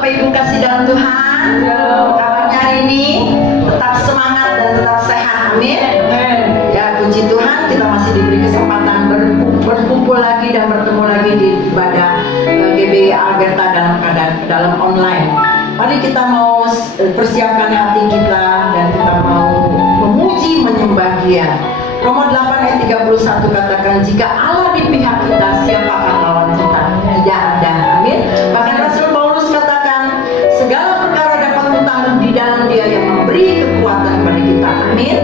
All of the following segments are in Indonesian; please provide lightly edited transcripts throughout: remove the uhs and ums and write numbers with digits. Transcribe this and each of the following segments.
Bapak Ibu kasih dalam Tuhan. Kabarnya hari ini tetap semangat dan tetap sehat. Amin. Ya, puji Tuhan, kita masih diberi kesempatan berkumpul lagi dan bertemu lagi di ibadah GBI Alberta dalam online. Mari kita mau persiapkan hati kita dan kita mau memuji menyembah Dia. Roma 8 ayat 31 katakan, jika Allah di pihak kita, siapakah lawan kita? Tidak ada. Amin. Bahkan Rasul Paulus katakan, segala perkara dapat bertanggung di dalam Dia yang memberi kekuatan kepada kita. Amin.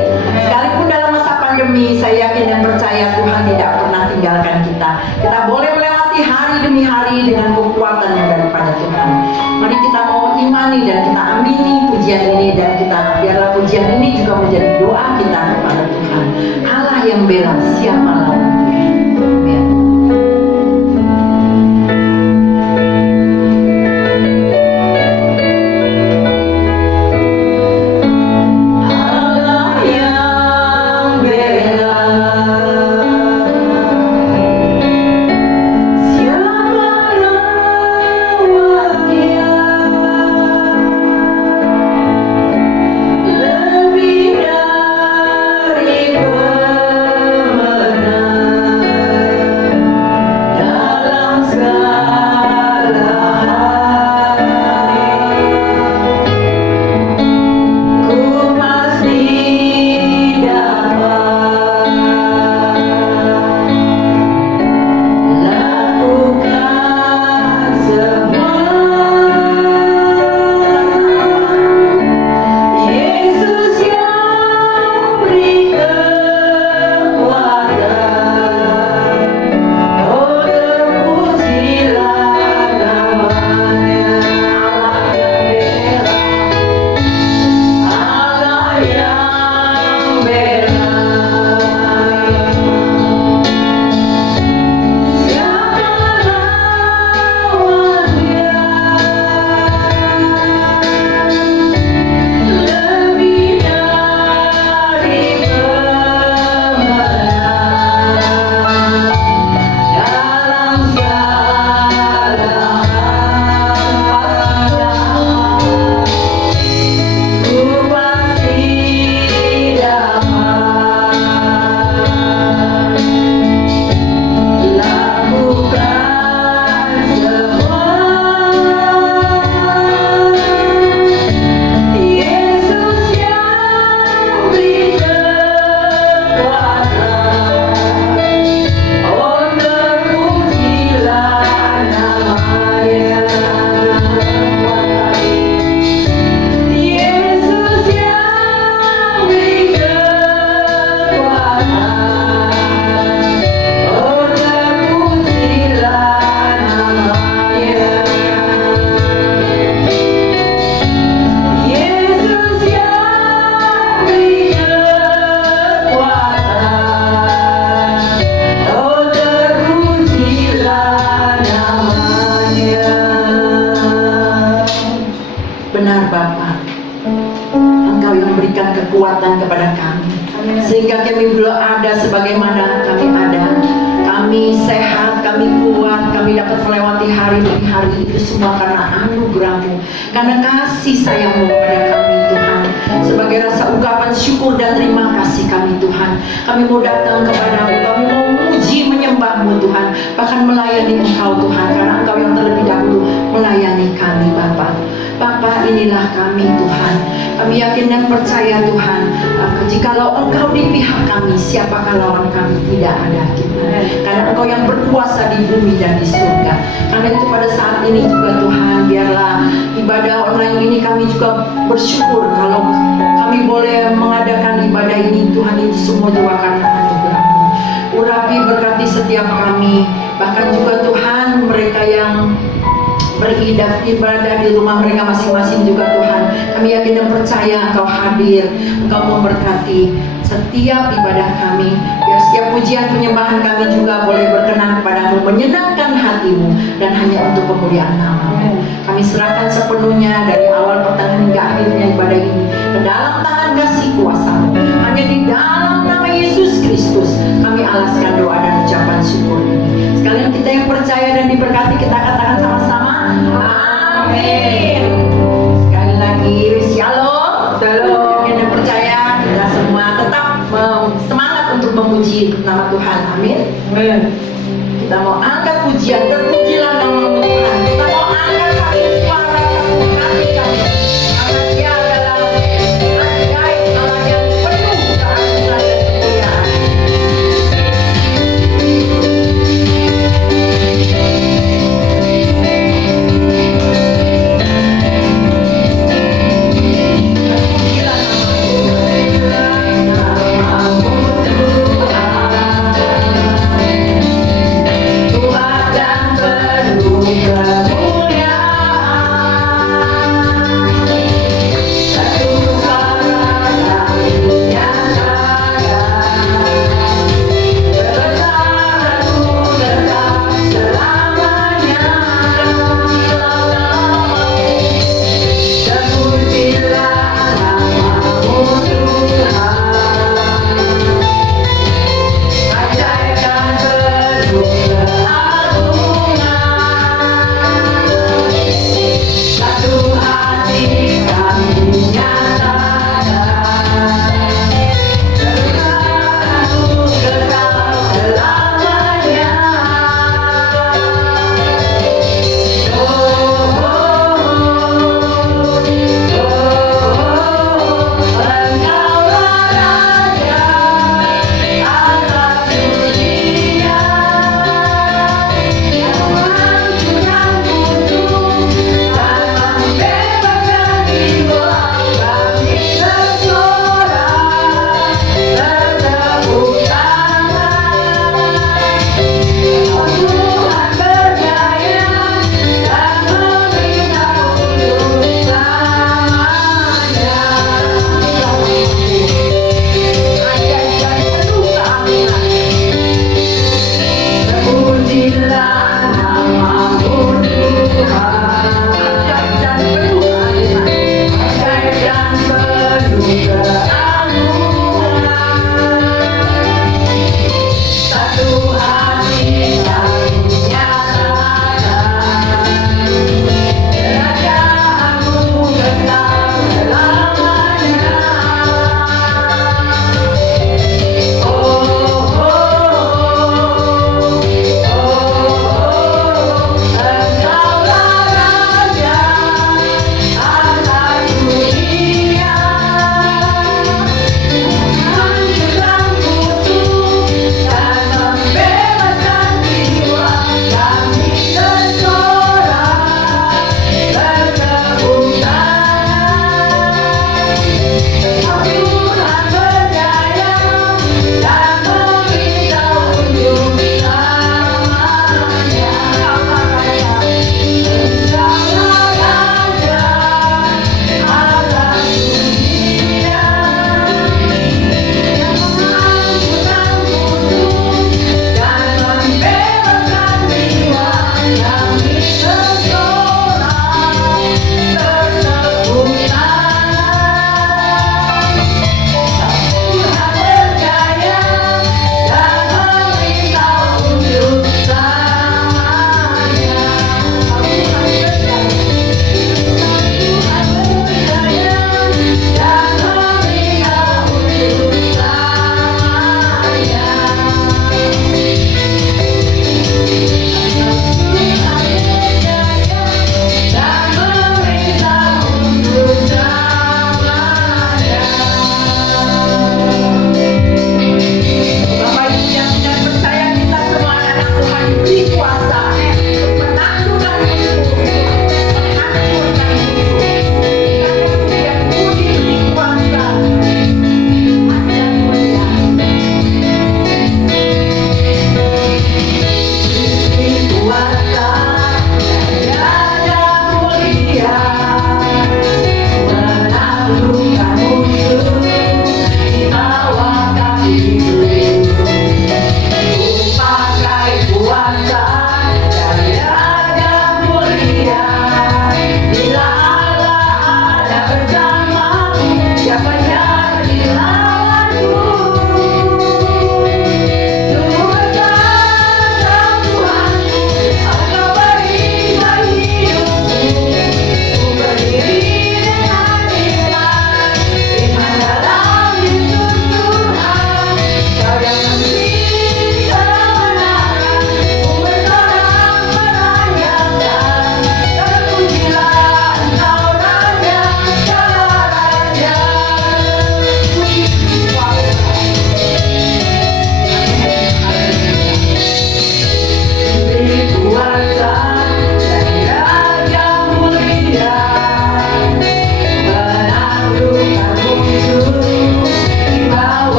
Sekalipun dalam masa pandemi, saya yakin dan percaya Tuhan tidak pernah tinggalkan kita. Kita boleh melewati hari demi hari dengan kekuatan yang daripada Tuhan. Mari kita mau imani dan kita amini pujian ini, dan kita biarlah pujian ini juga menjadi doa kita kepada Tuhan. Allah yang bela, siapa lawan Dia? Amin. Benar Bapa, Engkau yang memberikan kekuatan kepada kami, sehingga kami belum ada sebagaimana kami ada. Kami sehat, kami kuat, kami dapat melewati hari demi hari. Itu semua karena anugerah-Mu, karena kasih sayang-Mu kepada kami Tuhan. Sebagai rasa ungkapan syukur dan terima kasih kami Tuhan, kami mau datang kepada-Mu, kami mau memuji menyembah-Mu Tuhan, bahkan melayani Engkau Tuhan, karena Engkau yang terlebih dahulu melayani kami Bapa. Bapa, inilah kami Tuhan. Kami yakin dan percaya Tuhan, jikalau Engkau di pihak kami, siapakah lawan kami? Tidak ada Tuhan. Karena Engkau yang berkuasa di bumi dan di surga. Karena itu pada saat ini juga Tuhan, biarlah ibadah online ini kami juga bersyukur kalau kami boleh mengadakan ibadah ini Tuhan, itu semua juga karena anugerah-Mu. Urapi berkati setiap kami, bahkan juga Tuhan mereka yang beribadah di rumah mereka masing-masing juga Tuhan. Kami yakin dan percaya Engkau hadir, Engkau memberkati setiap ibadah kami. Biar setiap pujian penyembahan kami juga boleh berkenan kepadamu, menyenangkan hatimu, dan hanya untuk kemuliaan nama-Mu. Kami serahkan sepenuhnya dari awal pertengahan hingga akhirnya ibadah ini ke dalam tangan kasih kuasa-Mu. Hanya di dalam nama Yesus Kristus kami alaskan doa dan ucapan syukur ini. Sekalian kita yang percaya dan diberkati, kita katakan sama-sama, amin. memuji nama Tuhan. Amin. Amin. Kita mau angkat pujian, terpujilah nama Tuhan. Kita mau angkat satu suara satu hati kami, karena Dia adalah ajaib, Allah yang penuh keagungan dan kemuliaan. Terpujilah nama Tuhan. Kuat dan penuh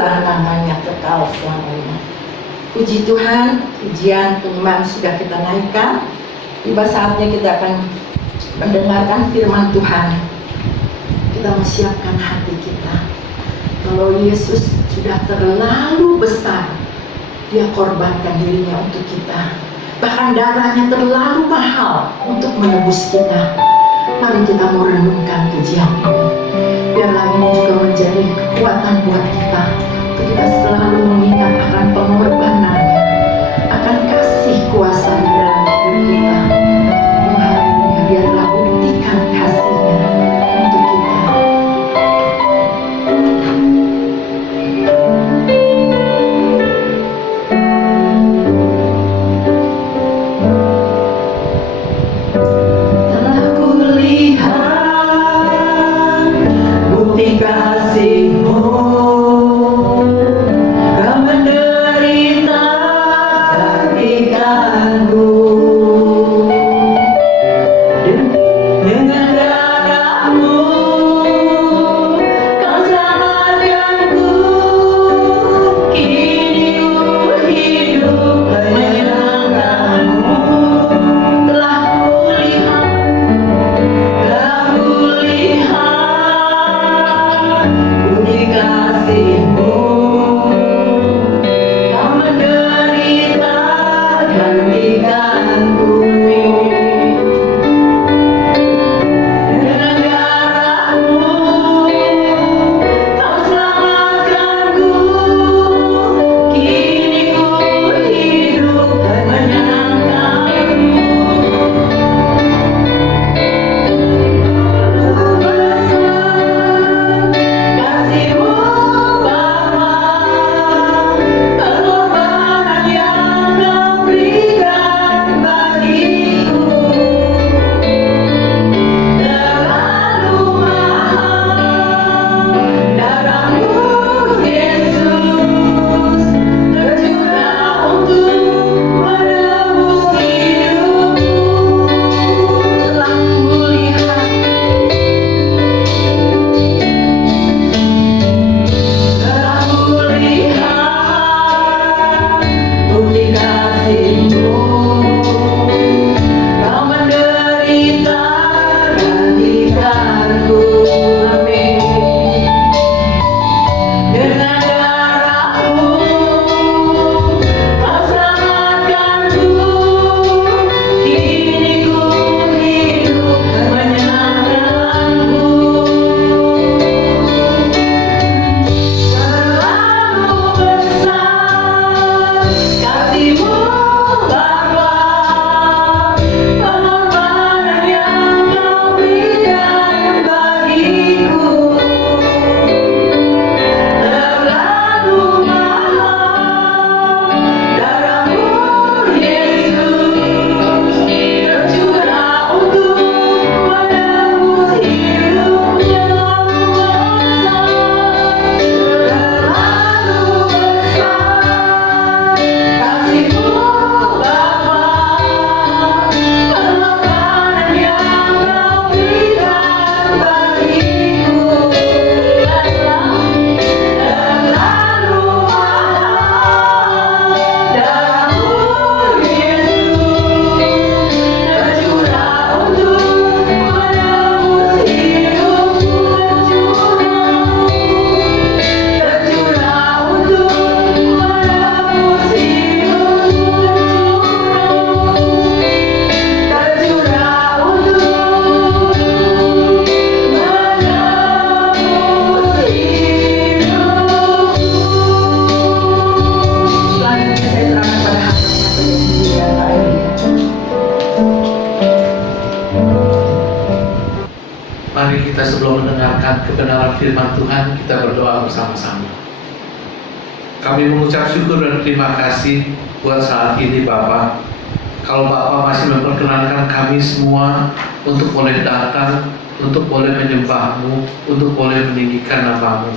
terpujilah namanya kekal selamanya. Puji Tuhan, pujian penyembahan sudah kita naikkan. Tiba saatnya kita akan mendengarkan firman Tuhan. Kita menyiapkan hati kita. Kalau Yesus sudah terlalu besar, Dia korbankan dirinya untuk kita. Bahkan darahnya terlalu mahal untuk menebus kita. Mari kita mau renungkan pujian ini. Biarlah ini juga menjadi kekuatan buat kita. Untuk kita selalu mengingat akan pengorbanannya, akan kasih kuasa-Nya dalam hidup kita. Haleluya, biarlah buktikan kasih-Nya untuk kita. Telah kulihat bukti kasih-Mu. Kau menderita gantikanku. Dengan darah-Mu Kau selamatkanku. Kini ku hidup menyenangkan-Mu. Telah kulihat bukti kasih-Mu. Kau menderita gantikanku. Dengan darah-Mu Kau selamatkanku. Kini ku hidup menyenangkan-Mu. Kasih-Mu Bapa, pengorbanan yang Kau berikan bagiku terlalu mahal. Darah-Mu Yesus tercurah untuk menebus hidupku. Telah kulihat bukti kasih-Mu. Kau menderita gantikanku. Amin. Dengan darah-Mu Kau selamatkanku. Kini ku hidup menyenangkan-Mu. Terlalu besar kasih-Mu Bapa, pengorbanan yang Kau berikan bagiku terlalu mahal. Darah-Mu Yesus tercurah untuk menebus hidupku. Terlalu besar, terlalu besar kasih-Mu Bapa, pengorbanan yang Kau berikan bagiku terlalu mahal. Darah-Mu Yesus tercurah untuk menebus hidupku. Tercurah untuk menebus hidupku. Tercurah untuk menebus hidupku. Selanjutnya saya serahkan pada hamba-Nya yang lain. Mari kita sebelum mendengarkan kebenaran firman Tuhan, kita berdoa bersama-sama. Kami mengucap syukur dan terima kasih buat saat ini Bapa. Kalau Bapa masih memperkenankan kami semua untuk boleh datang, untuk boleh menyembah-Mu, untuk boleh meninggikan nama-Mu.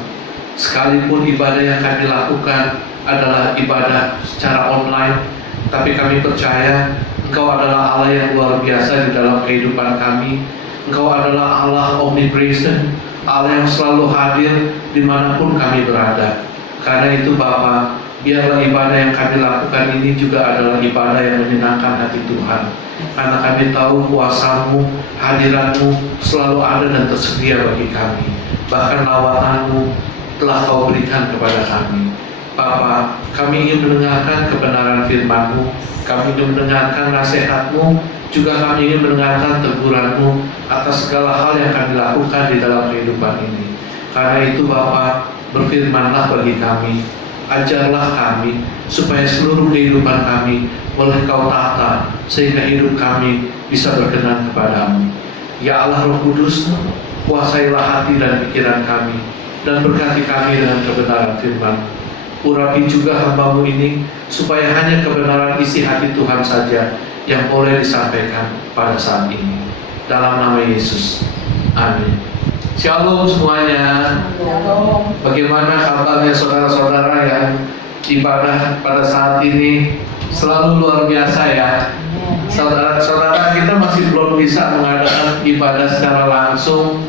Sekalipun ibadah yang kami lakukan adalah ibadah secara online, tapi kami percaya Engkau adalah Allah yang luar biasa di dalam kehidupan kami. Engkau adalah Allah omnipresent, Allah yang selalu hadir dimanapun kami berada. Karena itu Bapa, biarlah ibadah yang kami lakukan ini juga adalah ibadah yang menyenangkan hati Tuhan. Karena kami tahu kuasa-Mu, hadirat-Mu selalu ada dan tersedia bagi kami. Bahkan lawatan-Mu telah Kau berikan kepada kami. Bapa, kami ingin mendengarkan kebenaran firman-Mu, kami ingin mendengarkan nasihat-Mu, juga kami ingin mendengarkan teguran-Mu atas segala hal yang kami lakukan di dalam kehidupan ini. Karena itu Bapa, berfirmanlah bagi kami, ajarlah kami, supaya seluruh kehidupan kami boleh Kau tata, sehingga hidup kami bisa berkenan kepadamu. Ya Allah Roh Kudus, kuasailah hati dan pikiran kami, dan berkati kami dengan kebenaran firman. Urapi juga hamba-Mu ini, supaya hanya kebenaran isi hati Tuhan saja yang boleh disampaikan pada saat ini. Dalam nama Yesus, amin. Shalom semuanya. Bagaimana kabarnya saudara-saudara yang ibadah pada saat ini? Selalu luar biasa ya. Saudara-saudara, kita masih belum bisa mengadakan ibadah secara langsung,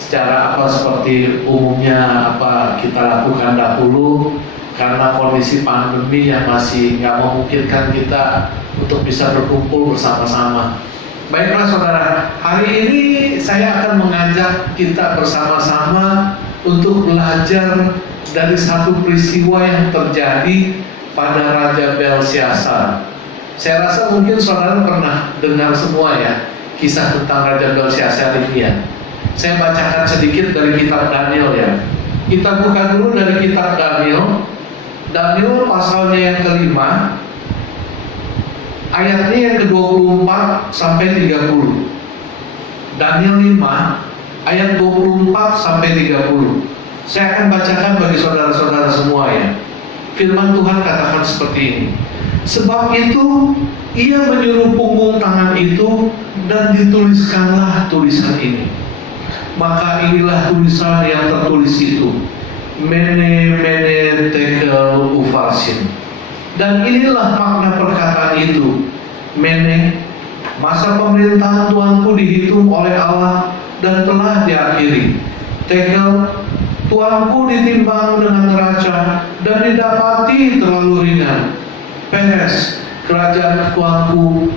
secara seperti umumnya kita lakukan dahulu, karena kondisi pandemi yang masih nggak memungkinkan kita untuk bisa berkumpul bersama-sama. Baiklah saudara, hari ini saya akan mengajak kita bersama-sama untuk belajar dari satu peristiwa yang terjadi pada Raja Belsyazar. Saya rasa mungkin saudara pernah dengar semua ya, kisah tentang Raja Belsyazar ini ya. Saya bacakan sedikit dari kitab Daniel ya. Kita buka dulu dari kitab Daniel. Daniel pasalnya yang kelima, ayatnya yang ke-24 sampai 30. Daniel 5 ayat 24 sampai 30. Saya akan bacakan bagi saudara-saudara semua ya. Firman Tuhan katakan seperti ini. Sebab itu ia menyuruh punggung tangan itu, dan dituliskanlah tulisan ini. Maka inilah tulisan yang tertulis itu, Mene Mene Tekel Ufarsin. Dan inilah makna perkataan itu, Mene, masa pemerintahan Tuanku dihitung oleh Allah dan telah diakhiri. Tekel, Tuanku ditimbang dengan neraca dan didapati terlalu ringan. Peres, kerajaan Tuanku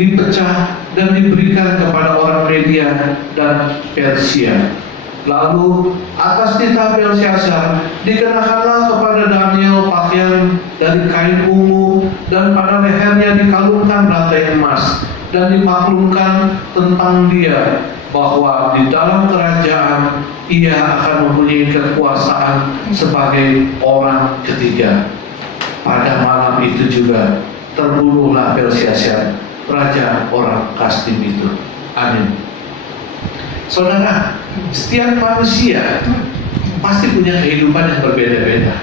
dipecah dan diberikan kepada orang Media dan Persia. Lalu atas titah Belsyazar dikenakanlah kepada Daniel pakaian dari kain ungu, dan pada lehernya dikalungkan rantai emas, dan dimaklumkan tentang dia bahwa di dalam kerajaan ia akan mempunyai kekuasaan sebagai orang ketiga. Pada malam itu juga terbunuhlah Belsyazar, raja orang Kasdim itu. Amin. Saudara, setiap manusia pasti punya kehidupan yang berbeda-beda,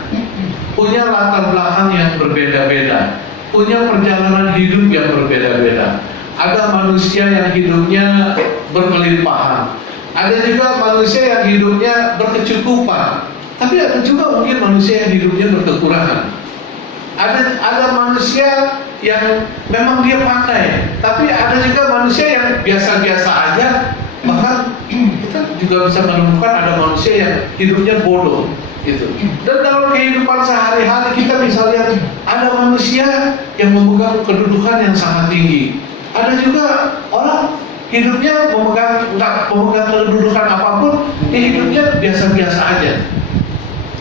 punya latar belakang yang berbeda-beda, punya perjalanan hidup yang berbeda-beda. Ada manusia yang hidupnya berkelimpahan, ada juga manusia yang hidupnya berkecukupan, tapi ada juga mungkin manusia yang hidupnya berkekurangan. Ada manusia yang memang dia pandai, tapi ada juga manusia yang biasa-biasa aja. Bahkan kita juga bisa menemukan ada manusia yang hidupnya bodoh gitu. Dan dalam kehidupan sehari-hari kita bisa lihat ada manusia yang memegang kedudukan yang sangat tinggi. Ada juga orang hidupnya nggak memegang kedudukan apapun, hidupnya biasa-biasa aja.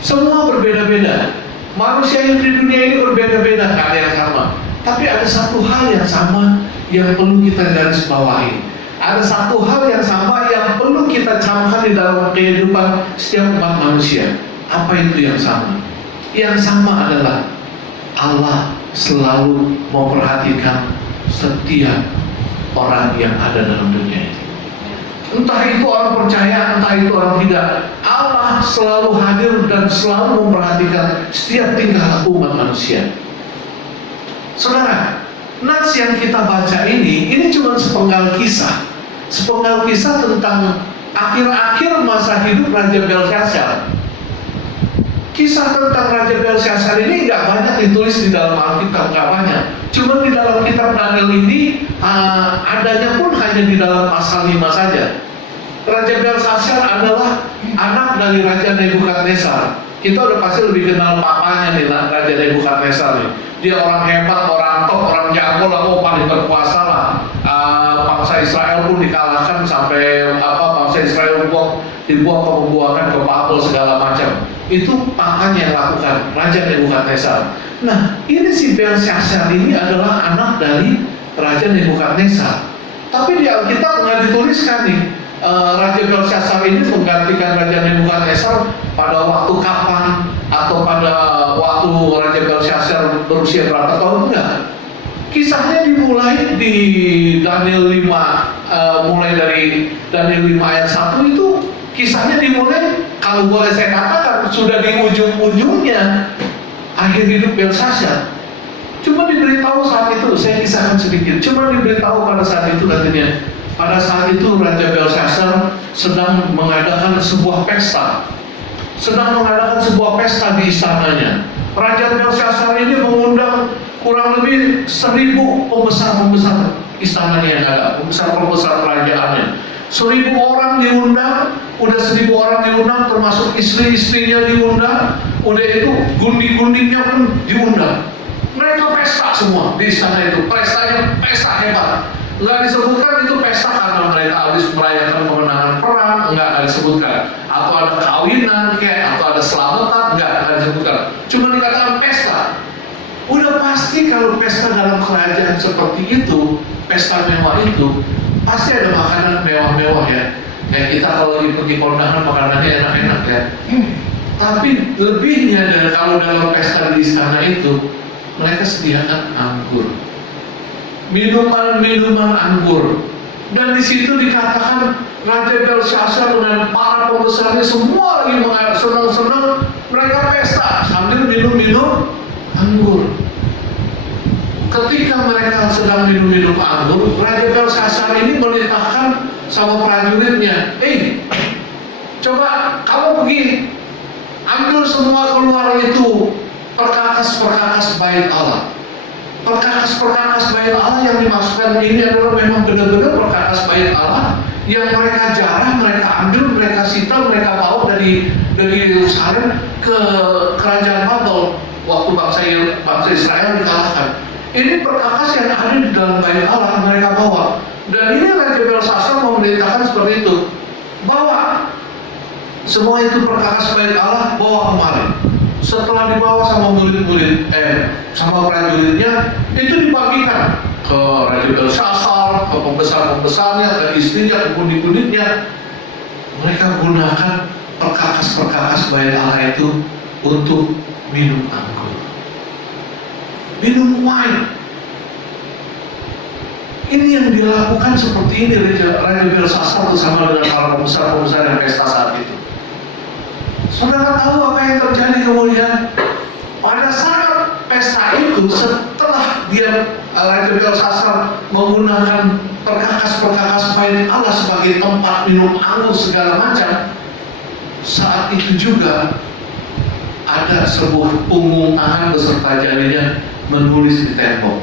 Semua berbeda-beda. Manusia yang di dunia ini berbeda-beda, nggak ada yang sama. Tapi ada satu hal yang sama yang perlu kita garis bawahi. Ada satu hal yang sama yang perlu kita camkan di dalam kehidupan setiap umat manusia. Apa itu yang sama? Yang sama adalah Allah selalu memperhatikan setiap orang yang ada dalam dunia ini. Entah itu orang percaya, entah itu orang tidak, Allah selalu hadir dan selalu memperhatikan setiap tingkah laku umat manusia. Saudara, nats yang kita baca ini cuma sepenggal kisah tentang akhir-akhir masa hidup Raja Belsyazar. Kisah tentang Raja Belsyazar ini nggak banyak ditulis di dalam Alkitab, nggak banyak. Cuma di dalam kitab Daniel ini adanya pun hanya di dalam pasal 5 saja. Raja Belsyazar adalah anak dari Raja Nebukadnezar. Kita udah pasti lebih kenal papanya nih, Raja Nebukadnezar nih. Dia orang hebat, orang top, orang jago lah, paling berkuasa lah. Bangsa Israel pun dikalahkan sampai bangsa Israel dibuang ke pembuangan ke Babel segala macam. Itu papanya yang lakukan, Raja Nebukadnezar. Nah, ini si Belshazzar ini adalah anak dari Raja Nebukadnezar. Tapi di Alkitab nggak dituliskan nih Raja Belshazzar ini menggantikan Raja Nebukadnezar pada waktu kapan atau pada waktu Raja Belshazzar berusia berapa tahun. Enggak. Kisahnya dimulai di Daniel 5, mulai dari Daniel 5 ayat 1 itu kisahnya dimulai, kalau boleh saya katakan, sudah di ujung-ujungnya akhir hidup Belshazzar. Cuma diberitahu saat itu, saya kisahkan sedikit, cuma diberitahu pada saat itu katanya, pada saat itu Raja Belshazzar sedang mengadakan sebuah pesta. Di istananya. Raja Belshazzar ini mengundang kurang lebih 1.000 pembesar istananya yang ada, pembesar kerajaannya. 1.000 orang diundang, udah 1.000 orang diundang, termasuk istri-istrinya diundang, udah itu gundik-gundiknya pun diundang. Mereka pesta semua di istana itu, pesta hebat. Nggak disebutkan itu pesta karena mereka habis merayakan kemenangan perang, nggak disebutkan. Atau ada kawinan, atau ada selamatan, nggak disebutkan. Cuma dikatakan pesta. Udah pasti kalau pesta dalam kerajaan seperti itu, pesta mewah itu, pasti ada makanan mewah-mewah ya. Kita kalau lagi pergi kondangan makanannya enak-enak ya. Tapi lebihnya dari kalau dalam pesta di istana itu, mereka sediakan anggur. Minuman anggur. Dan di situ dikatakan Raja Belshazzar dengan para pembesarnya semua lagi senang-senang, mereka pesta sambil minum anggur. Ketika mereka sedang minum anggur, Raja Belshazzar ini merintahkan sama prajuritnya, coba kamu pergi ambil semua keluar itu perkakas bait Allah. Perkakas bait Allah yang dimaksudkan ini adalah memang benar-benar perkakas bait Allah yang mereka jarah, mereka ambil, mereka sita, mereka bawa dari Yerusalem ke kerajaan Babel waktu bangsa Israel dikalahkan. Ini perkakas yang ada di dalam bait Allah mereka bawa. Dan ini Raja Belshazzar memerintahkan seperti itu. Bawa semua itu perkakas bait Allah, bawa kemari. Setelah dibawa sama sama prajuritnya, itu dibagikan ke Raja Belshazzar, ke pembesar-pembesarnya, ke istrinya, ke gundik-gundiknya. Mereka gunakan perkakas bait Allah itu untuk minum anggur, minum wine. Ini yang dilakukan seperti ini Raja Belshazzar bersama dengan para pembesar-pembesar yang pesta saat itu. Saudara tahu apa yang terjadi kemudian? Pada saat pesta itu, setelah Raja Belshazzar menggunakan perkakas bait Allah sebagai tempat minum anggur segala macam, saat itu juga ada sebuah punggung tangan beserta jarinya menulis di tembok.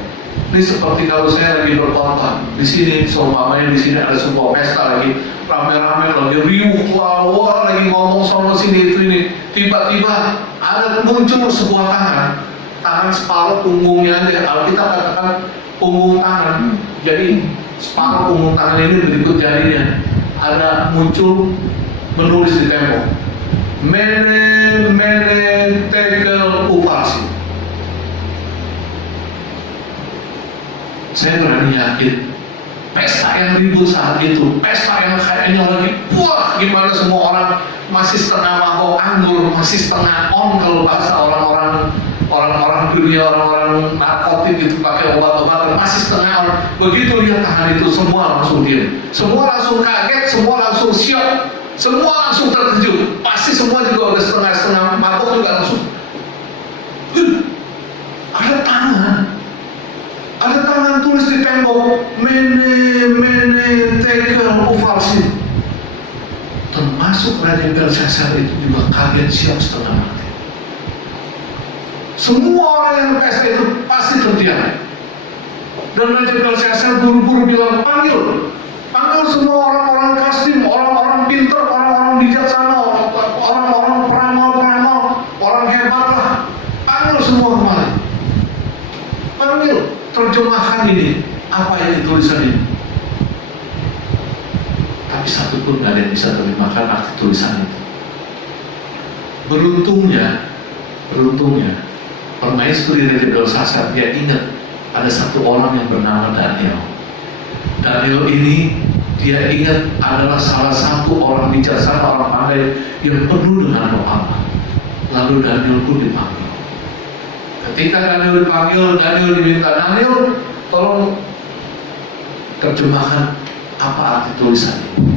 Ini seperti kalau saya lagi berkhotbah di sini, seumpamanya di sini ada sebuah pesta lagi rame-rame, lagi riuh, wah lagi ngomong soal sini itu ini. Tiba-tiba ada muncul sebuah tangan separuh punggungnya aja. Alkitab katakan punggung tangan. Jadi separuh punggung tangan ini berikut jarinya ada muncul menulis di tembok. Mene tekel upharsin. Saya berani yakin pesta yang ribut saat itu, pesta yang kayaknya lagi wah gimana, semua orang masih setengah mabok anggur, masih setengah on kalau bahasa orang-orang dunia, orang-orang narkotik itu pakai obat-obatan, masih setengah on. Begitu lihat tangan itu semua langsung diam, semua langsung kaget, semua langsung syok, semua langsung terkejut. Pasti semua juga udah setengah mabok juga langsung. Ada tangan tulis di tembok, mene tekel upharsin. Termasuk Raja Belshazzar itu juga kaget, siap setengah mati. Semua orang yang pesta itu pasti terdiam. Dan Raja Belshazzar buru-buru bilang, panggil semua orang-orang kasdim, orang-orang pintar, orang-orang bijaksana, orang-orang peramal, orang hebat lah, panggil semua kemari. Panggil, terjemahkan ini, apa yang tulisan ini. Tapi satu pun gak ada yang bisa terjemahkan arti tulisan itu. Beruntungnya, permaisuri Raja Belshazzar, dia ingat ada satu orang yang bernama Daniel. Daniel ini dia ingat adalah salah satu orang bijaksana, orang pandai yang penuh dengan roh Allah. Lalu Daniel pun dipanggil. Ketika Daniel dipanggil, Daniel diminta, Daniel tolong terjemahkan apa arti tulisan ini.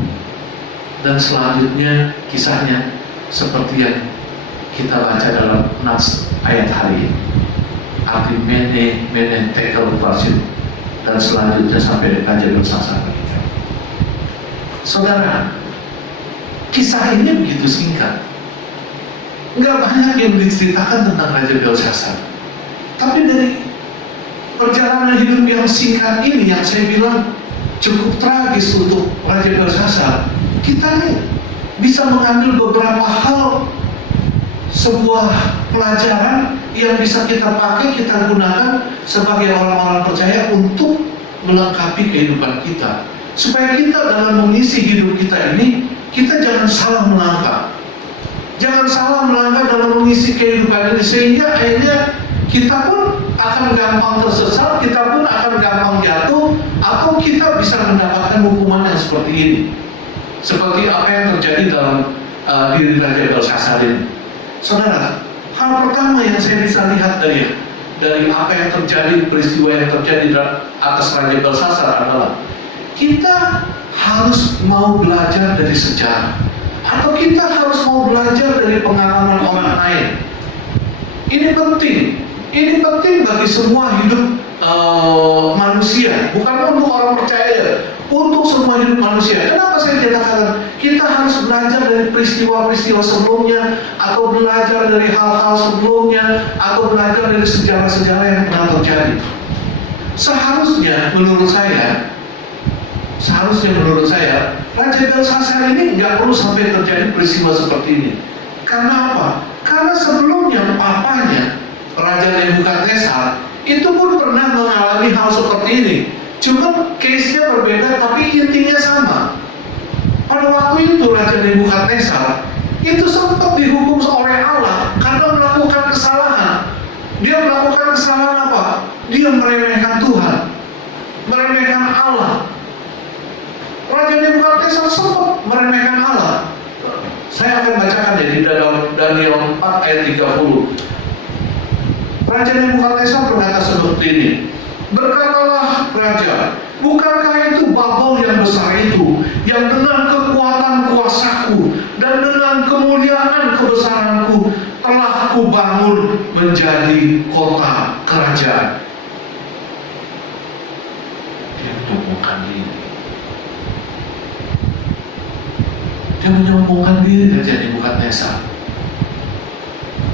Dan selanjutnya kisahnya seperti yang kita baca dalam nas ayat hari ini. Arti mene tekel version, dan selanjutnya sampai Raja Belshazzar. Saudara, kisah ini begitu singkat. Nggak banyak yang diceritakan tentang Raja Belshazzar. Tapi dari perjalanan hidup yang singkat ini, yang saya bilang cukup tragis untuk Raja Belshazzar, kita nih bisa mengambil beberapa hal, sebuah pelajaran yang bisa kita pakai, kita gunakan sebagai orang-orang percaya untuk melengkapi kehidupan kita. Supaya kita dalam mengisi hidup kita ini, kita jangan salah melangkah. Jangan salah melangkah dalam mengisi kehidupan ini, sehingga akhirnya kita pun akan gampang tersesat, kita pun akan gampang jatuh, atau kita bisa mendapatkan hukuman yang seperti ini. Seperti apa yang terjadi dalam diri Raja Belshazzar ini. Saudara, hal pertama yang saya bisa lihat dari apa yang terjadi, peristiwa yang terjadi atas Raja Belshazzar adalah kita harus mau belajar dari sejarah, atau kita harus mau belajar dari pengalaman orang lain. Ini penting bagi semua hidup manusia, bukan untuk orang percaya, untuk semua hidup manusia. Kenapa saya katakan kita harus belajar dari peristiwa-peristiwa sebelumnya, atau belajar dari hal-hal sebelumnya, atau belajar dari sejarah-sejarah yang pernah terjadi? Seharusnya menurut saya Raja Belshazzar ini nggak perlu sampai terjadi peristiwa seperti ini. Karena apa? Karena sebelumnya papanya Raja Nebukadnezar itu pun pernah mengalami hal seperti ini. Cuma case-nya berbeda, tapi intinya sama. Pada waktu itu Raja Nebukadnezar itu sempat dihukum oleh Allah karena melakukan kesalahan. Dia melakukan kesalahan apa? Dia meremehkan Tuhan, meremehkan Allah. Raja Nebukadnezar sempat meremehkan Allah. Saya akan bacakan ya di Daniel 4 ayat 30. Raja Nebukadnezar berkata seperti ini, berkatalah Raja, bukankah itu Babel yang besar itu, yang dengan kekuatan kuasaku dan dengan kemuliaan kebesaranku telah kubangun menjadi kota kerajaan. Dia menyombongkan diri. Dia menyombongkan diri Raja Nebukadnezar.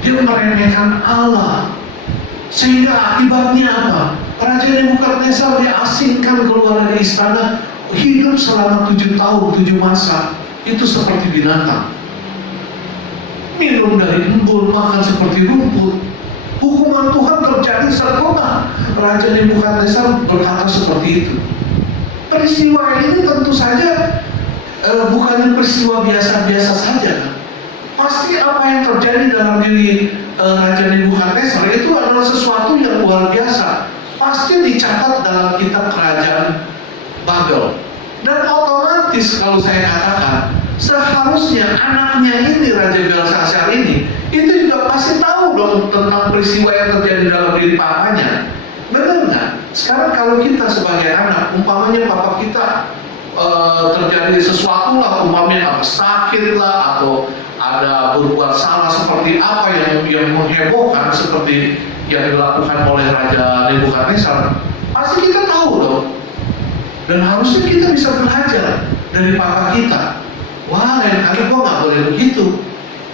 Dia meremehkan Allah. Sehingga akibatnya apa? Raja Nebukadnezar diasingkan keluar dari istana, hidup selama 7 tahun, 7 masa. Itu seperti binatang. Minum dari embun, makan seperti rumput. Hukuman Tuhan terjadi setelah Raja Nebukadnezar berkata seperti itu. Peristiwa ini tentu saja bukannya peristiwa biasa-biasa saja. Pasti apa yang terjadi dalam diri Raja Nebukadnezar itu adalah sesuatu yang luar biasa. Pasti dicatat dalam kitab kerajaan Babel. Dan otomatis kalau saya katakan, seharusnya anaknya ini, Raja Belshazzar ini, itu juga pasti tahu dong tentang peristiwa yang terjadi dalam diri papanya. Benar nggak? Sekarang kalau kita sebagai anak, umpamanya papa kita terjadi sesuatu lah, umpamanya apa, sakit lah, atau ada berbuat salah seperti apa yang menghebohkan seperti yang dilakukan oleh Raja Nebukadnezar, pasti kita tahu dong. Dan harusnya kita bisa belajar dari papa kita. Wah, lain kali gua nggak boleh begitu.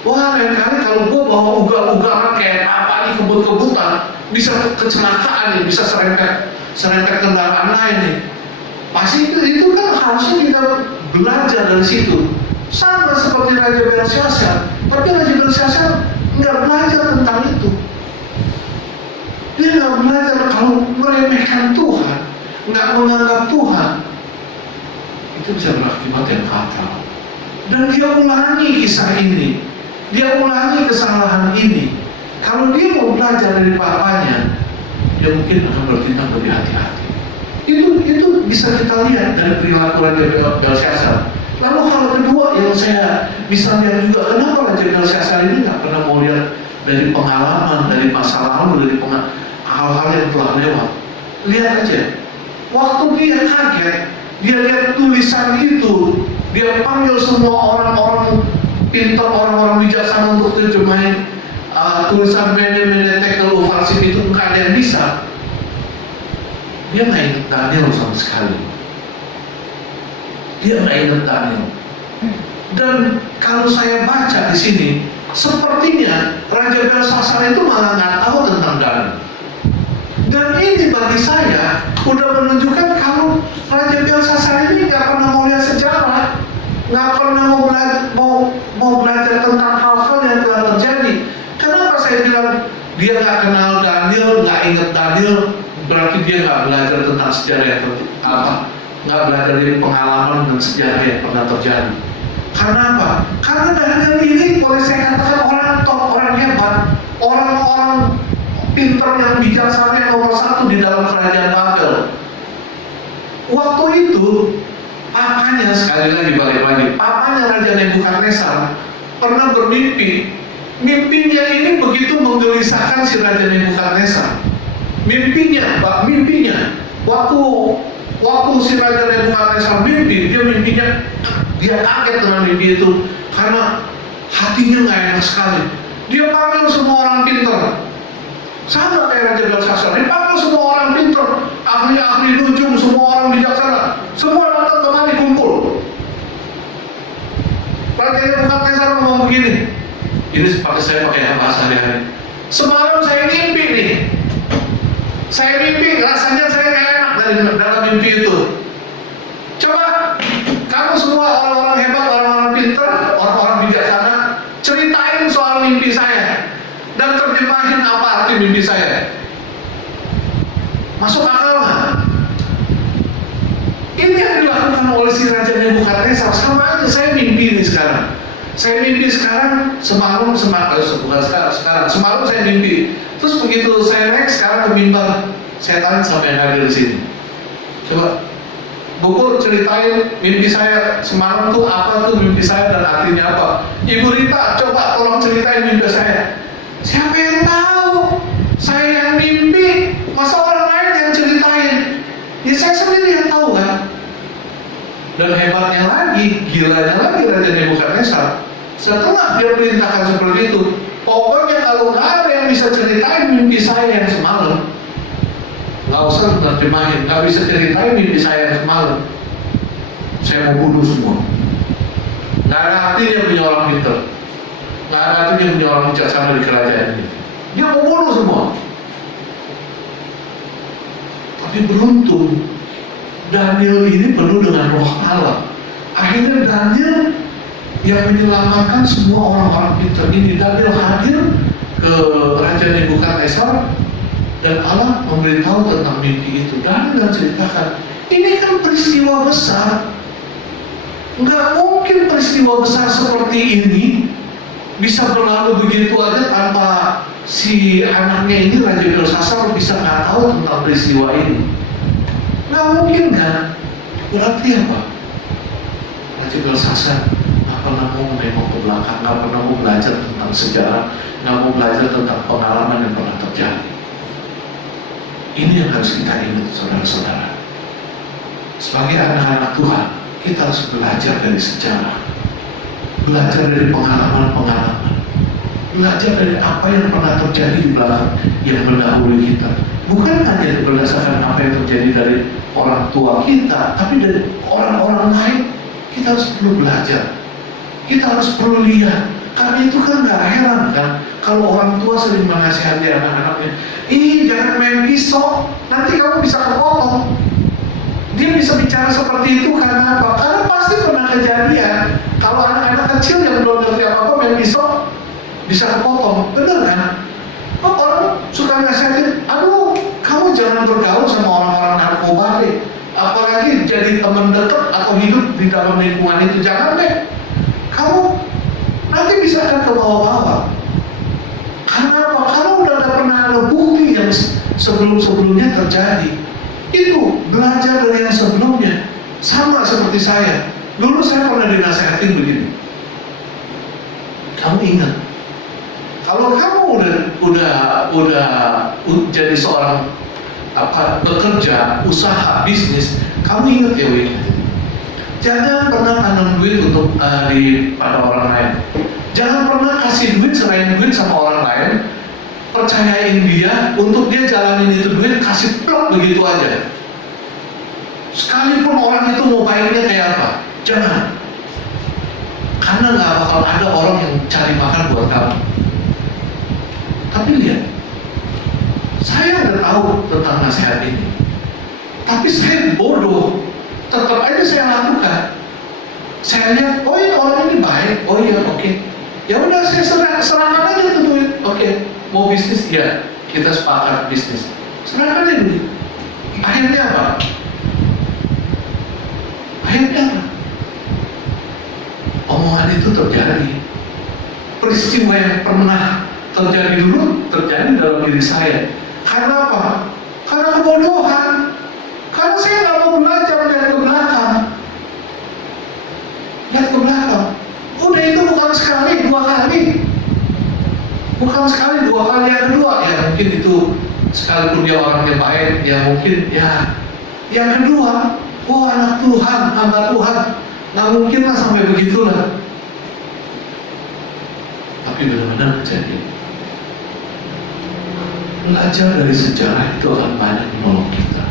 Wah, lain kali kalau gua bawa ugal-ugalan kayak apa nih, kebut-kebutan, bisa kecelakaan nih, bisa serempet kendaraan lain nih. Pasti itu kan harusnya kita belajar dari situ. Sama seperti Raja Belshazzar. Tapi Raja Belshazzar nggak belajar tentang itu. Dia nggak belajar kalau meremehkan Tuhan, nggak menganggap Tuhan, itu bisa berakibat yang fatal. Dan dia ulangi kisah ini, dia ulangi kesalahan ini. Kalau dia mau belajar dari papanya, dia mungkin akan bertindak lebih hati-hati. Itu bisa kita lihat dari perilaku Raja Belsyazar. Lalu hal kedua yang saya bisa lihat juga, kenapa Raja Belsyazar ini nggak pernah mau lihat dari pengalaman, dari masa lalu, dari hal-hal yang telah lewat. Lihat aja, waktu dia kaget, dia lihat tulisan itu, dia panggil semua orang-orang pintar, orang-orang bijaksana untuk terjemahin tulisan Mene Tekel Ufarsin itu, nggak ada yang bisa. Dia nggak ingat Daniel sama sekali. Dia nggak ingat Daniel. Dan kalau saya baca di sini, sepertinya Raja Belsyazar itu malah nggak tahu tentang Daniel. Dan ini bagi saya udah menunjukkan kalau Raja Belsyazar ini nggak pernah mau lihat sejarah, nggak pernah mau belajar tentang hal-hal yang telah terjadi. Kenapa saya bilang dia nggak kenal Daniel, nggak ingat Daniel? Berarti dia nggak belajar tentang sejarah yang nggak belajar dari pengalaman dan sejarah yang pernah terjadi. Karena apa? Karena Daniel ini boleh saya katakan orang top, orang hebat, orang-orang pintar yang bijaksana yang nomor satu di dalam kerajaan Babel. Waktu itu papanya, sekali lagi balik lagi, papanya Raja Nebukadnezar pernah bermimpi. Mimpinya ini begitu menggelisahkan si Raja Nebukadnezar. Mimpinya, waktu si Raja Nebukadnezar mimpi, dia kaget dengan mimpi itu karena hatinya nggak enak sekali. Dia panggil semua orang pintar, sama kayak Raja Belsyazar. Dia panggil semua orang pintar, ahli-ahli nujum, semua orang bijaksana, semua datang kemari kumpul. Raja Nebukadnezar ngomong begini, ini saya pakai bahasa hari-hari. Semalam saya mimpi nih. Saya mimpi, rasanya saya nggak enak dalam mimpi itu. Coba kamu semua orang-orang hebat, orang-orang pintar, orang-orang bijaksana, ceritain soal mimpi saya dan terjemahin apa arti mimpi saya. Masuk akal nggak? Ini yang dilakukan oleh si Raja Nebukadnezar. Sama aja saya mimpi nih sekarang. Saya mimpi sekarang, semalam saya mimpi. Terus begitu saya naik sekarang ke mimbar, saya tanya sama yang hadir di sini. Coba, Bukur ceritain mimpi saya semalam tuh apa tuh mimpi saya dan artinya apa. Ibu Rita, coba tolong ceritain mimpi saya. Siapa yang tahu? Saya yang mimpi, masa orang lain yang ceritain? Ya saya sendiri yang tahu kan. Dan hebatnya lagi, gilanya lagi Raja Nebukadnezar. Setelah dia perintahkan seperti itu, pokoknya kalau nggak ada yang bisa ceritain mimpi saya yang semalam, nggak usah terjemahin, nggak bisa ceritain mimpi saya yang semalam, saya mau bunuh semua. Nggak ada artinya punya orang pintar, nggak ada artinya punya orang bijaksana di kerajaan ini. Dia mau bunuh semua. Tapi beruntung Daniel ini penuh dengan roh Allah. Akhirnya Daniel yang menyelamatkan semua orang-orang pintar ini. Daniel hadir ke Raja Nebukadnezar dan Allah memberitahu tentang mimpi itu. Daniel ceritakan, ini kan peristiwa besar. Nggak mungkin peristiwa besar seperti ini bisa berlalu begitu aja tanpa si anaknya ini Raja Belsyazar bisa nggak tahu tentang peristiwa ini. Nggak mungkin kan? Berarti apa? Raja Belsyazar nggak pernah mau menengok ke belakang, nggak pernah mau belajar tentang sejarah, nggak mau belajar tentang pengalaman yang pernah terjadi. Ini yang harus kita ingat, saudara-saudara. Sebagai anak-anak Tuhan, kita harus belajar dari sejarah, belajar dari pengalaman-pengalaman, belajar dari apa yang pernah terjadi di belakang yang mendahului kita. Bukan hanya berdasarkan apa yang terjadi dari orang tua kita, tapi dari orang-orang lain. Kita harus perlu belajar, kita harus perlu lihat. Karena itu kan gak heran kan kalau orang tua sering menasihati anak-anaknya, jangan main pisau, nanti kamu bisa kepotong. Dia bisa bicara seperti itu karena apa? Karena pasti pernah kejadian. Kalau anak-anak kecil yang belum ngerti apa-apa main pisau, bisa kepotong, bener kan? Kok orang suka nasihatin, aduh kamu jangan bergaul sama orang-orang narkoba deh, apalagi jadi teman dekat atau hidup di dalam lingkungan itu, jangan deh, kamu nanti bisa akan ke bawah-bawah. Karena apa? Karena udah pernah ada bukti yang sebelum-sebelumnya terjadi. Itu belajar dari yang sebelumnya. Sama seperti saya. Dulu saya pernah dinasehatin begini. Kamu ingat, kalau kamu udah jadi seorang bekerja, usaha, bisnis, kamu ingat ya Win, jangan pernah tanam duit untuk pada orang lain. Jangan pernah kasih duit, serahin duit sama orang lain, percayain dia untuk dia jalanin itu duit, kasih plok begitu aja. Sekalipun orang itu mau baiknya kayak apa, jangan. Karena nggak bakal ada orang yang cari makan buat kamu. Tapi lihat, saya udah tahu tentang nasihat ini, tapi saya bodoh, tetap aja saya lakukan. Saya lihat, oh ya orang ini baik, oh iya oke. Ya udah saya serahkan aja tuh duit. Oke, mau bisnis ya, kita sepakat bisnis. Serahkan aja duit. Akhirnya apa? Omongan itu terjadi. Peristiwa yang pernah terjadi dulu terjadi dalam diri saya. Karena apa? Karena kebodohan. Karena saya nggak mau belajar lihat ke belakang. Lihat ke belakang. Udah itu bukan sekali, dua kali. Bukan sekali, dua kali. Yang kedua ya mungkin itu sekalipun dia orangnya baik, ya mungkin ya. Yang kedua, oh anak Tuhan, hamba Tuhan, nggak mungkin lah sampai begitulah. Tapi benar-benar kejadian. Belajar dari sejarah itu akan banyak menolong kita.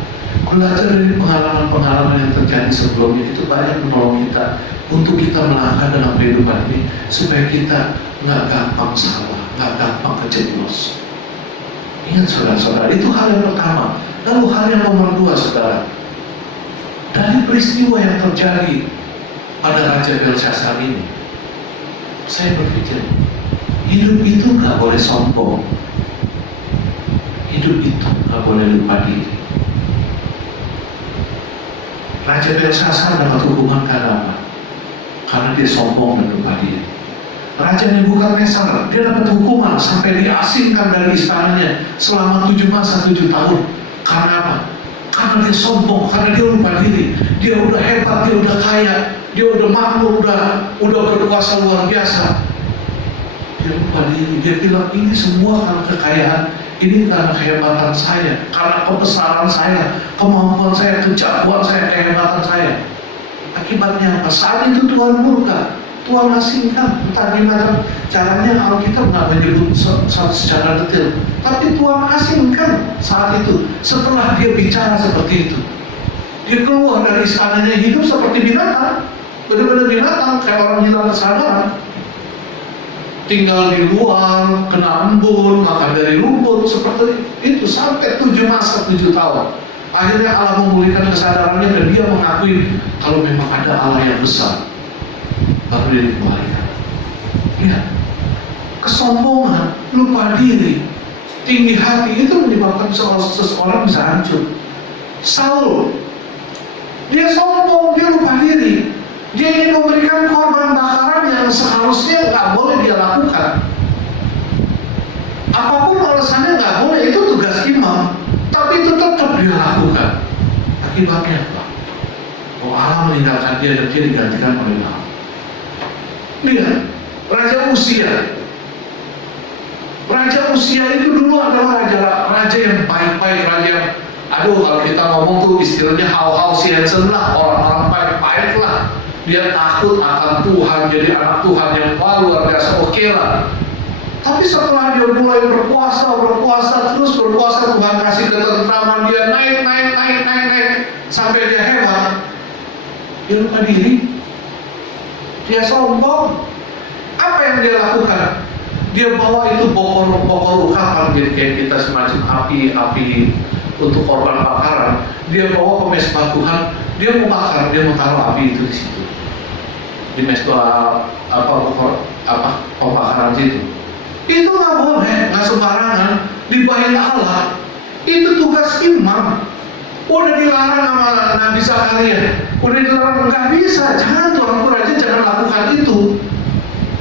Belajar dari pengalaman-pengalaman yang terjadi sebelumnya itu banyak menolong kita untuk kita melangkah dalam kehidupan ini supaya kita nggak gampang salah, nggak gampang kejeblos. Ingat saudara-saudara, itu hal yang pertama. Lalu hal yang nomor dua, saudara, dari peristiwa yang terjadi pada Raja Belshazzar ini, saya berpikir hidup itu nggak boleh sombong, hidup itu nggak boleh lupa diri. Raja Belshazzar dapat hukuman karena apa? Karena dia sombong dan lupa diri. Raja Nebukadnezar, dia dapat hukuman sampai diasingkan dari istananya selama 7 masa 7 tahun. Karena apa? Karena dia sombong, karena dia lupa diri. Dia udah hebat, dia udah kaya, dia udah makmur, udah berkuasa luar biasa. Dia lupa diri, dia bilang ini semua karena kekayaan, ini karena kehebatan saya, karena kebesaran saya, kemampuan saya, kejagoan saya, kehebatan saya. Akibatnya apa? Saat itu Tuhan murka, Tuhan asingkan. Entah gimana caranya, Alkitab nggak menyebut secara detail, tapi Tuhan asingkan saat itu. Setelah dia bicara seperti itu, dia keluar dari istananya hidup seperti binatang, benar-benar binatang, kayak orang hilang kesadaran. Tinggal di luar, kena embun, makan dari rumput, seperti itu sampai 7 masa 7 tahun. Akhirnya Allah memulihkan kesadarannya dan dia mengakui kalau memang ada Allah yang besar. Baru dia dikembalikan. Lihat, kesombongan, lupa diri, tinggi hati itu menyebabkan seseorang bisa hancur. Saul, dia sombong, dia lupa diri. Dia ingin memberikan korban bakaran yang seharusnya nggak boleh dia lakukan. Apapun alasannya nggak boleh, itu tugas imam. Tapi itu tetap dia lakukan. Akibatnya apa? Oh, Allah meninggalkan dia dan dia digantikan oleh Allah. Lihat, Raja Uzia. Raja Uzia itu dulu adalah raja yang baik-baik, raja yang, aduh kalau kita ngomong tuh istilahnya hal-hal siensen lah, orang-orang baik-baik lah. Dia takut akan Tuhan, jadi anak Tuhan yang luar biasa, oke lah. Tapi setelah dia mulai berpuasa, Tuhan kasih ketentraman, dia naik, sampai dia hebat. Dia lupa diri, dia sombong. Apa yang dia lakukan? Dia bawa itu bokor ukapan, jadi kayak kita semacam api untuk korban bakaran. Dia bawa ke mesbah Tuhan, dia mau bakar, dia mau taruh api itu di situ, di mesbah pembakaran situ. Itu nggak boleh, nggak sembarangan. Di bait Allah itu tugas imam. Udah dilarang sama Nabi Zakaria, udah dilarang, nggak bisa, jangan Tuhan Raja, jangan lakukan itu.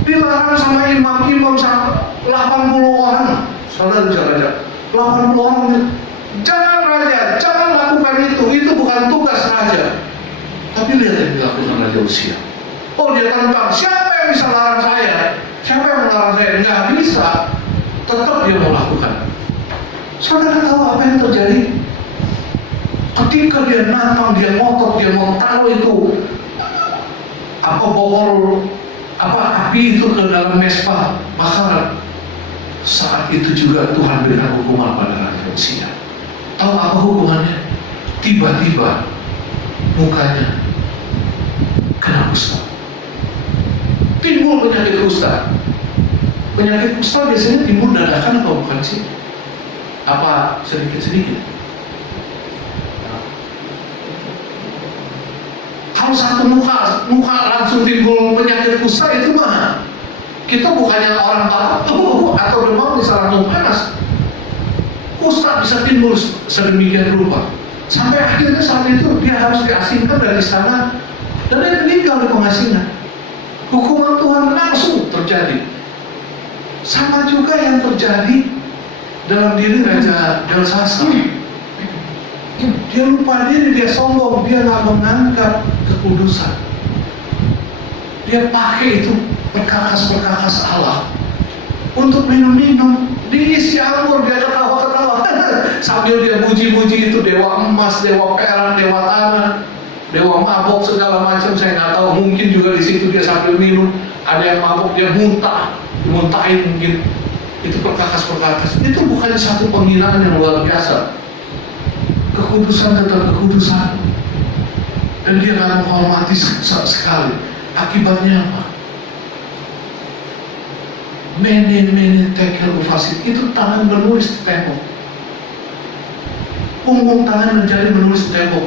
Dilarang sama imam-imam sama 80 orang, saudara-saudara, 80 orang. Jangan raja, jangan lakukan itu bukan tugas raja. Tapi lihat yang dilakukan Raja Usia. Oh, dia tentang siapa yang bisa larang saya? Siapa yang melarang saya? Nggak bisa. Tetap dia mau lakukan. Saudara tahu apa yang terjadi? Ketika dia nantang, dia ngotot, dia mau taruh itu api itu ke dalam mesbah bakaran. Saat itu juga Tuhan berikan hukuman pada Raja Usia. Tahu apa hukumannya? Tiba-tiba mukanya kena kusta. Timbul penyakit kusta. Penyakit kusta biasanya timbul dadakan atau bukan sih? Apa sedikit-sedikit? Kalau satu muka langsung timbul penyakit kusta itu mah kita bukannya orang tahu atau demam bisa langsung panas. Kusta bisa timbul sedemikian rupa sampai akhirnya saat itu dia harus diasingkan dari istana dan dia meninggal di pengasingan. Hukuman Tuhan langsung terjadi. Sama juga yang terjadi dalam diri Raja Belsasar. Dia lupa diri, dia sombong, dia nggak menganggap kekudusan. Dia pakai itu perkakas-perkakas Allah untuk minum-minum, diisi anggur, dia ketawa-ketawa sambil dia muji-muji itu dewa emas, dewa perak, dewa tanah, dewa mabok segala macam. Saya nggak tahu, mungkin juga di situ dia sambil minum, ada yang mabok dia muntahin mungkin. Itu perkakas-perkakas. Itu bukan satu penghinaan yang luar biasa. Kekudusan tetap kekudusan, dan dia nggak menghormati sekali. Akibatnya apa? Mene tekel ufasid, itu tangan menulis di tembok, punggung tangan menjadi menulis di tembok.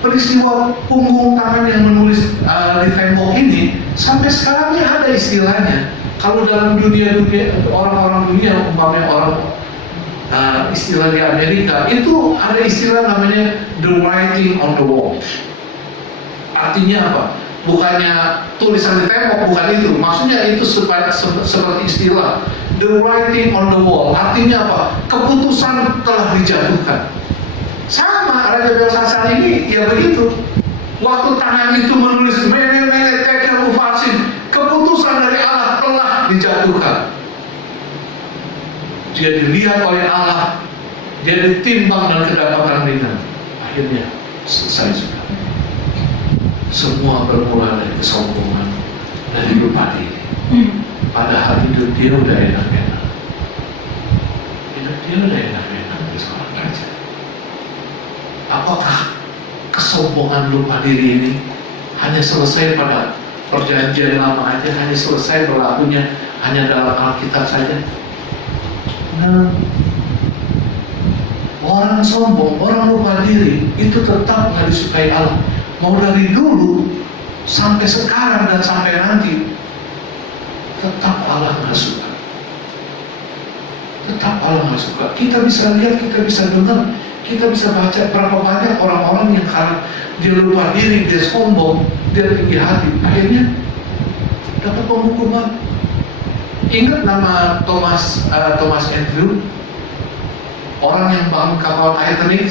Peristiwa punggung tangan yang menulis di tembok ini sampai sekarang ada istilahnya. Kalau dalam dunia orang-orang dunia, umpamanya orang istilah di Amerika itu ada istilah namanya the writing on the wall. Artinya apa? Bukannya tulisan di tembok, bukan itu. Maksudnya itu seperti istilah the writing on the wall. Artinya apa? Keputusan telah dijatuhkan. Sama Raja Belsasar ini ya begitu. Waktu tangan itu menulis mene tekel ufasid, keputusan dari Allah telah dijatuhkan. Dia dilihat oleh Allah, dia ditimbang dan kedapatan ringan. Akhirnya selesai sudah. Semua bermula dari kesombongan, dari lupa diri. Padahal hidup dia udah enak-enak. Hidup dia udah enak-enak di sekolah kerja. Apakah kesombongan lupa diri ini hanya selesai pada perjanjian lama aja, hanya selesai berlakunya hanya dalam Alkitab saja? Nah, orang sombong, orang lupa diri itu tetap nggak disukai Allah. Mau dari dulu sampai sekarang dan sampai nanti, tetap Allah nggak suka. Tetap Allah nggak suka. Kita bisa lihat, kita bisa dengar, kita bisa baca berapa banyak orang-orang yang karena dia lupa diri, dia sombong, dia tinggi hati, akhirnya dapat penghukuman. Ingat nama Thomas Andrew, orang yang bangun kapal Titanic,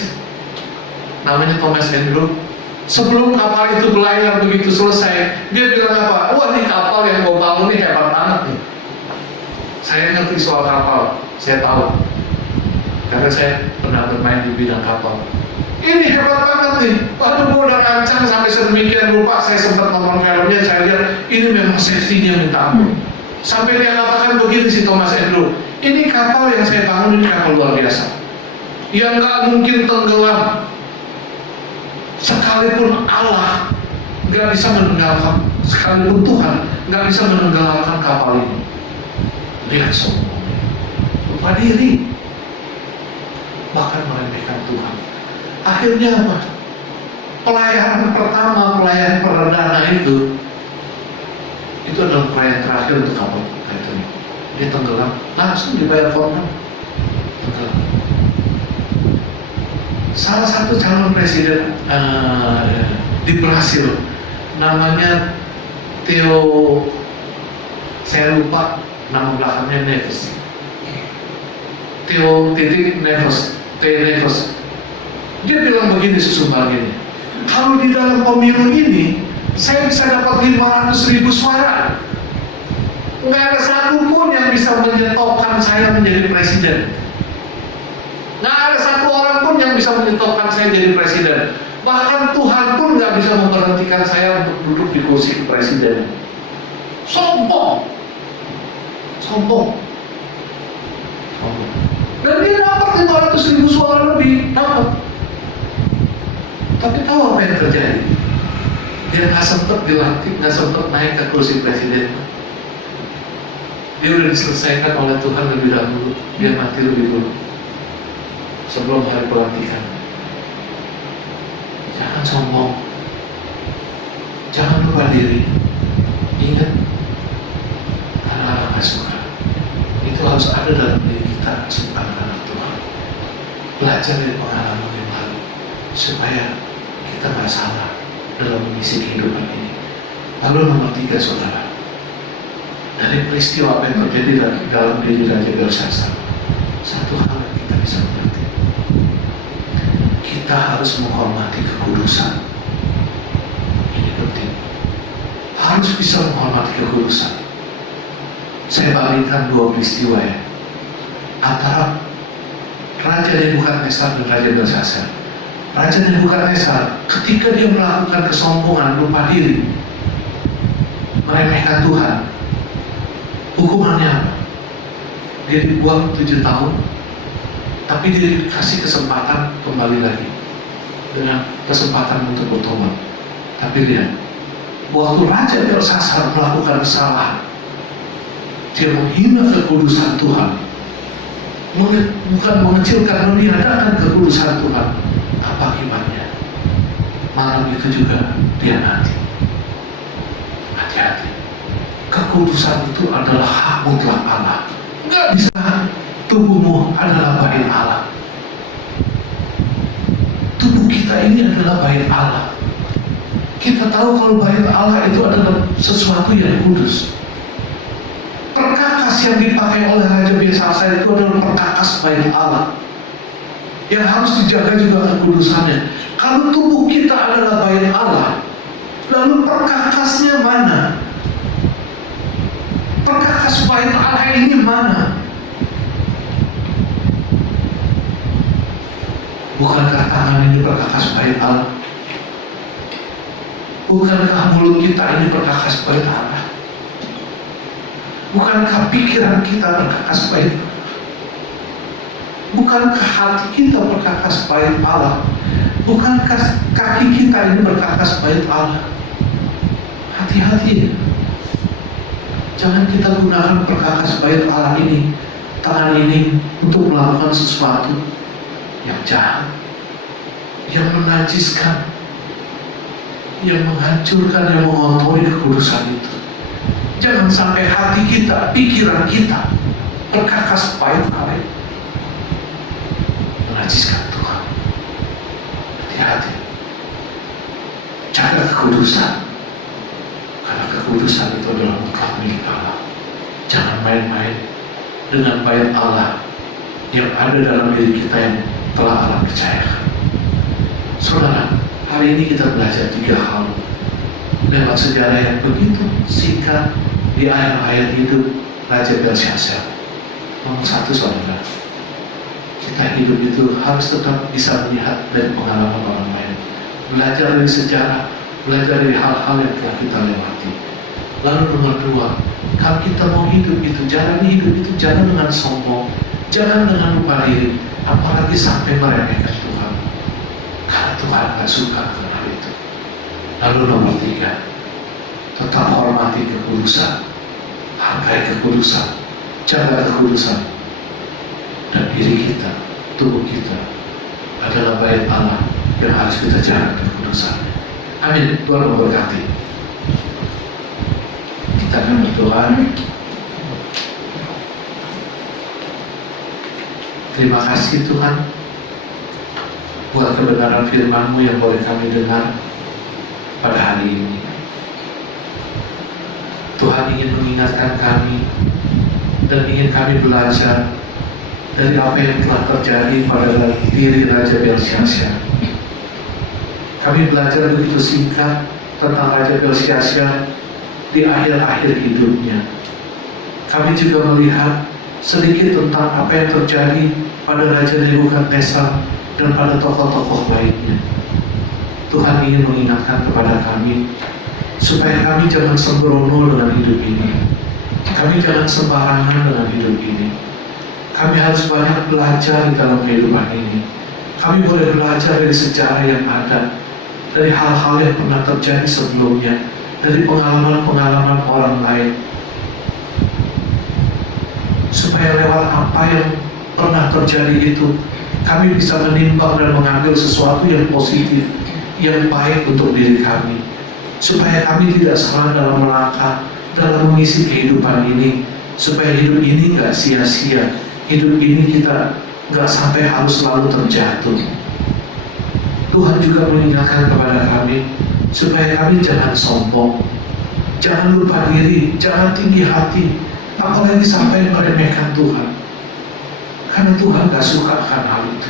namanya Thomas Andrew. Sebelum kapal itu berlayar begitu selesai, dia bilang apa? Wah, ini kapal yang gue bangun ini hebat banget nih. Saya ngerti soal kapal, saya tahu, karena saya pernah bermain di bidang kapal. Ini hebat banget nih. Waduh, gue udah rancang sampai sedemikian rupa. Saya sempat nonton filmnya, saya lihat ini memang safety-nya minta ampun. Sampai dia katakan begini si Thomas Andrew, ini kapal yang saya bangun ini kapal luar biasa, yang nggak mungkin tenggelam. Sekalipun Allah nggak bisa menenggelamkan, sekalipun Tuhan nggak bisa menenggelamkan kapal ini. Lihat sombongnya, lupa diri, bahkan meremehkan Tuhan. Akhirnya apa? Pelayanan pertama, pelayanan perdana itu adalah pelayanan terakhir untuk kapal Titanic. dia tenggelam, langsung dibayar korban, tenggelam. Salah satu calon presiden di Brasil, namanya Theo, saya lupa nama belakangnya, Neves, Theo titik Neves, T Neves. Dia bilang begini sesungguhnya, kalau di dalam pemilu ini saya bisa dapat 500.000 suara, nggak ada satupun yang bisa menyetopkan saya menjadi presiden. Nggak ada satu orang pun yang bisa menyetopkan saya jadi presiden. Bahkan Tuhan pun nggak bisa memberhentikan saya untuk duduk di kursi presiden. Sombong, sombong, sombong. Dan dia dapat 500.000 suara lebih, dapat. Tapi tahu apa yang terjadi? Dia nggak sempat dilantik, nggak sempat naik ke kursi presiden. Dia udah diselesaikan oleh Tuhan lebih dahulu. Dia mati lebih dulu sebelum hari pelantikan. Jangan sombong, jangan lupa diri. Ingat, karena Allah nggak suka. Itu harus ada dalam diri kita sebagai anak Tuhan. Belajar dari pengalaman yang lalu supaya kita nggak salah dalam mengisi kehidupan ini. Lalu nomor 3, saudara, dari peristiwa apa yang terjadi dalam diri Raja Belshazzar, satu hal yang kita bisa mengerti, kita harus menghormati kekudusan. Ini penting, harus bisa menghormati kekudusan. Saya bandingkan 2 peristiwa ya, antara Raja Nebukadnezar dan Raja Belshazzar. Raja Nebukadnezar ketika dia melakukan kesombongan, lupa diri, meremehkan Tuhan, hukumannya apa? Dia dibuang 7 tahun, tapi dia dikasih kesempatan kembali lagi dengan kesempatan untuk bertobat. Tapi lihat, waktu Raja Belshazzar melakukan kesalahan, dia menghina kekudusan Tuhan, bukan mengecilkan, meniadakan kekudusan Tuhan. Apa akibatnya? Malam itu juga dia mati. Hati-hati. Kekudusan itu adalah hak mutlak Allah. Enggak bisa tubuhmu adalah bait Allah. Tubuh kita ini adalah bait Allah. Kita tahu kalau bait Allah itu adalah sesuatu yang kudus. Perkakas yang dipakai oleh Raja Belshazzar itu adalah perkakas bait Allah, yang harus dijaga juga kekudusannya. Kalau tubuh kita adalah bait Allah, lalu perkakasnya mana? Perkakas bait Allah ini mana? Bukankah tangan ini perkakas bait Allah? Bukankah mulut kita ini perkakas bait Allah? Bukankah pikiran kita perkakas bait Allah? Bukankah hati kita berkakas bait Allah? Bukankah kaki kita ini berkakas bait Allah? Hati-hati, jangan kita gunakan perkakas bait Allah ini, tangan ini, untuk melakukan sesuatu yang jahat, yang menajiskan, yang menghancurkan, yang mengotori kekudusan itu. Jangan sampai hati kita, pikiran kita berkakas bait Allah, menajiskan Tuhan. Hati-hati, jaga kekudusan, karena kekudusan itu adalah mutlak milik Allah. Jangan main-main dengan bait Allah yang ada dalam diri kita yang telah Allah percayakan. Saudara, hari ini kita belajar 3 hal lewat sejarah yang begitu singkat di akhir-akhir hidup Raja Belshazzar. Nomor 1, saudara, kita hidup itu harus tetap bisa melihat dari pengalaman orang lain, belajar dari sejarah, belajar dari hal-hal yang telah kita lewati. Lalu nomor 2, kalau kita mau hidup itu, jalani hidup itu jangan dengan sombong, jangan dengan lupa diri, apalagi sampai meremehkan Tuhan, karena Tuhan gak suka dengan hal itu. Lalu nomor 3, tetap hormati kekudusan, hargai kekudusan, jaga kekudusan. Dan diri kita, tubuh kita adalah bait Allah yang harus kita jaga kekudusan. Amin. Tuhan memberkati. Kita akan berdoa. Terima kasih Tuhan buat kebenaran firman-Mu yang boleh kami dengar pada hari ini. Tuhan ingin mengingatkan kami dan ingin kami belajar dari apa yang telah terjadi pada diri Raja Belsyazar. Kami belajar begitu singkat tentang Raja Belsyazar di akhir-akhir hidupnya. Kami juga melihat sedikit tentang apa yang terjadi pada Raja Nebukadnezar dan pada tokoh-tokoh lainnya. Tuhan ingin mengingatkan kepada kami supaya kami jangan sembrono dengan hidup ini. Kami jangan sembarangan dengan hidup ini. Kami harus banyak belajar di dalam kehidupan ini. Kami boleh belajar dari sejarah yang ada, dari hal-hal yang pernah terjadi sebelumnya, dari pengalaman-pengalaman orang lain, supaya lewat apa yang pernah terjadi itu kami bisa menimbang dan mengambil sesuatu yang positif, yang baik untuk diri kami, supaya kami tidak salah dalam melangkah dalam mengisi kehidupan ini, supaya hidup ini nggak sia-sia, hidup ini kita nggak sampai harus selalu terjatuh. Tuhan juga mengingatkan kepada kami supaya kami jangan sombong, jangan lupa diri, jangan tinggi hati, apalagi sampai meremehkan Tuhan. Karena Tuhan gak suka akan hal itu.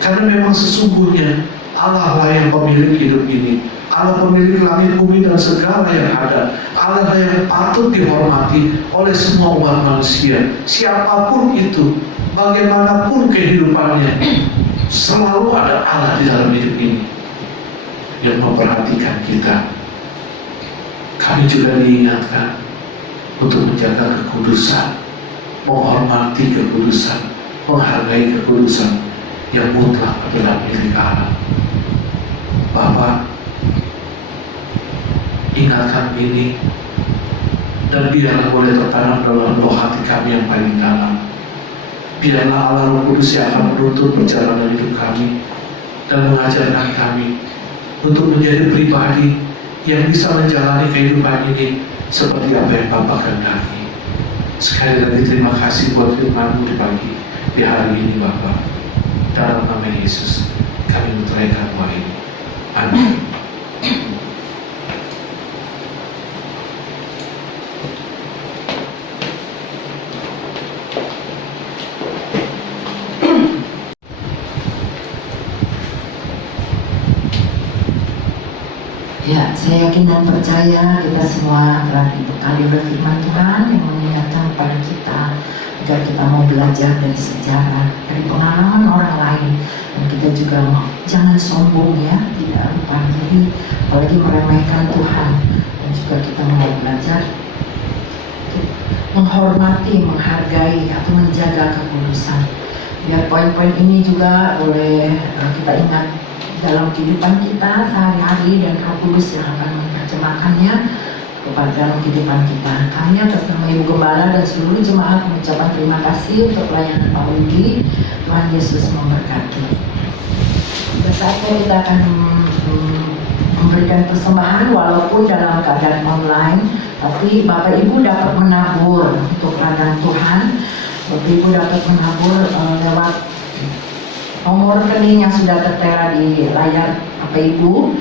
Karena memang sesungguhnya Allah lah yang pemilik hidup ini, Allah pemilik langit bumi dan segala yang ada, Allah yang patut dihormati oleh semua umat manusia. Siapapun itu, bagaimanapun kehidupannya, selalu ada Allah di dalam hidup ini yang memperhatikan kita. Kami juga diingatkan untuk menjaga kekudusan, menghormati kekudusan, menghargai kekudusan yang mutlak adalah milik Allah. Bapa, ingatkan ini dan biarlah boleh tertanam dalam roh hati kami yang paling dalam. Biarlah Allah Roh Kudus yang akan menuntun perjalanan hidup kami dan mengajarkan kami untuk menjadi pribadi yang bisa menjalani kehidupan ini seperti apa yang Bapa kehendaki. Sekali lagi terima kasih buat firman-Mu di pagi di hari ini Bapa. Dalam nama Yesus kami menunaikan doa ini. Amin. Ya, saya yakin dan percaya kita semua telah dibekali oleh firman Tuhan yang mengingatkan kepada kita agar kita mau belajar dari sejarah, dari pengalaman orang lain, dan kita juga jangan sombong ya, tidak lupa diri, apalagi meremehkan Tuhan, dan juga kita mau belajar untuk menghormati, menghargai atau menjaga kekudusan. Biar poin-poin ini juga boleh kita ingat dalam kehidupan kita sehari-hari dan Roh Kudus yang akan menerjemahkannya kepada dalam kehidupan kita. Kami atas nama Ibu Gembala dan seluruh jemaat mengucapkan terima kasih untuk pelayanan Pak Widi. Tuhan Yesus memberkati. Pada saatnya kita akan memberikan persembahan walaupun dalam keadaan online, tapi Bapak Ibu dapat menabur untuk ladang Tuhan. Bapak Ibu dapat menabur lewat nomor rekening yang sudah tertera di layar Bapak Ibu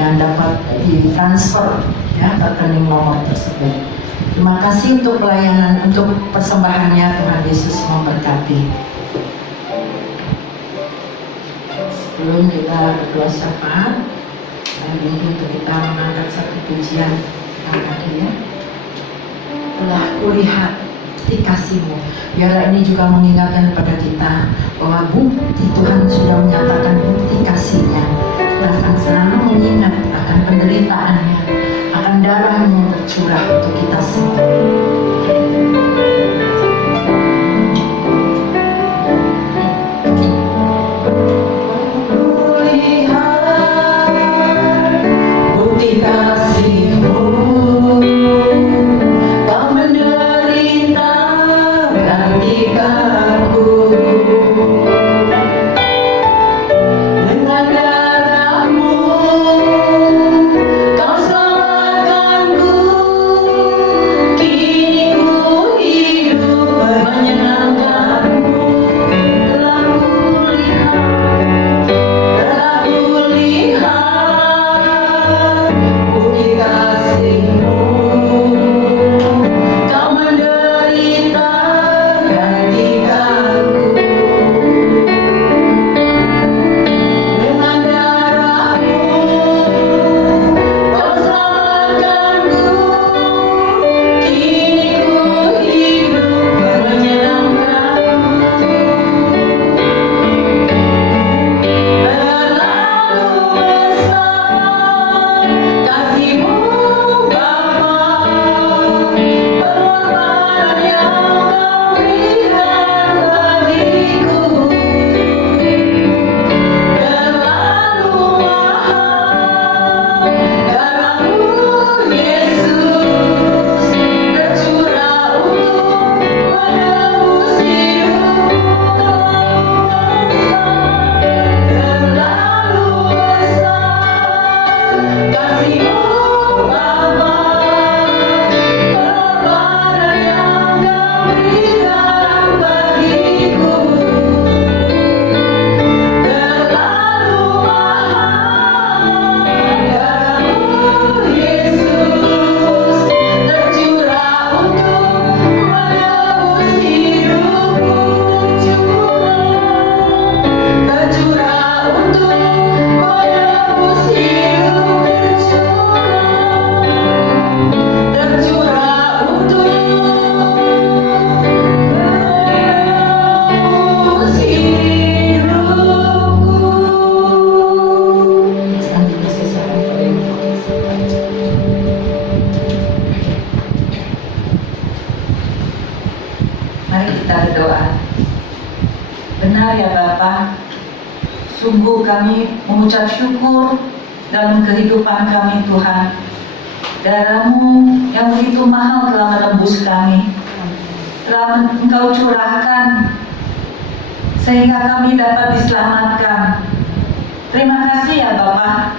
dan dapat ditransfer ya rekening nomor tersebut. Terima kasih untuk pelayanan, untuk persembahannya. Tuhan Yesus memberkati. Sebelum kita berdoa syafaat, hari ini untuk kita mengangkat satu pujian tadi ya. Telah kulihat kasih-Mu. Biarlah ini juga mengingatkan kepada kita bahwa bukti Tuhan sudah menyatakan bukti kasih-Nya. Kita akan selalu mengingat akan penderitaannya, akan darah-Nya yang tercurah untuk kita semua. Kau selamatkanku. Benar ya Bapa, sungguh kami mengucap syukur dalam kehidupan kami Tuhan. Darah-Mu yang begitu mahal telah menembus kami, telah Engkau curahkan sehingga kami dapat diselamatkan. Terima kasih ya Bapa.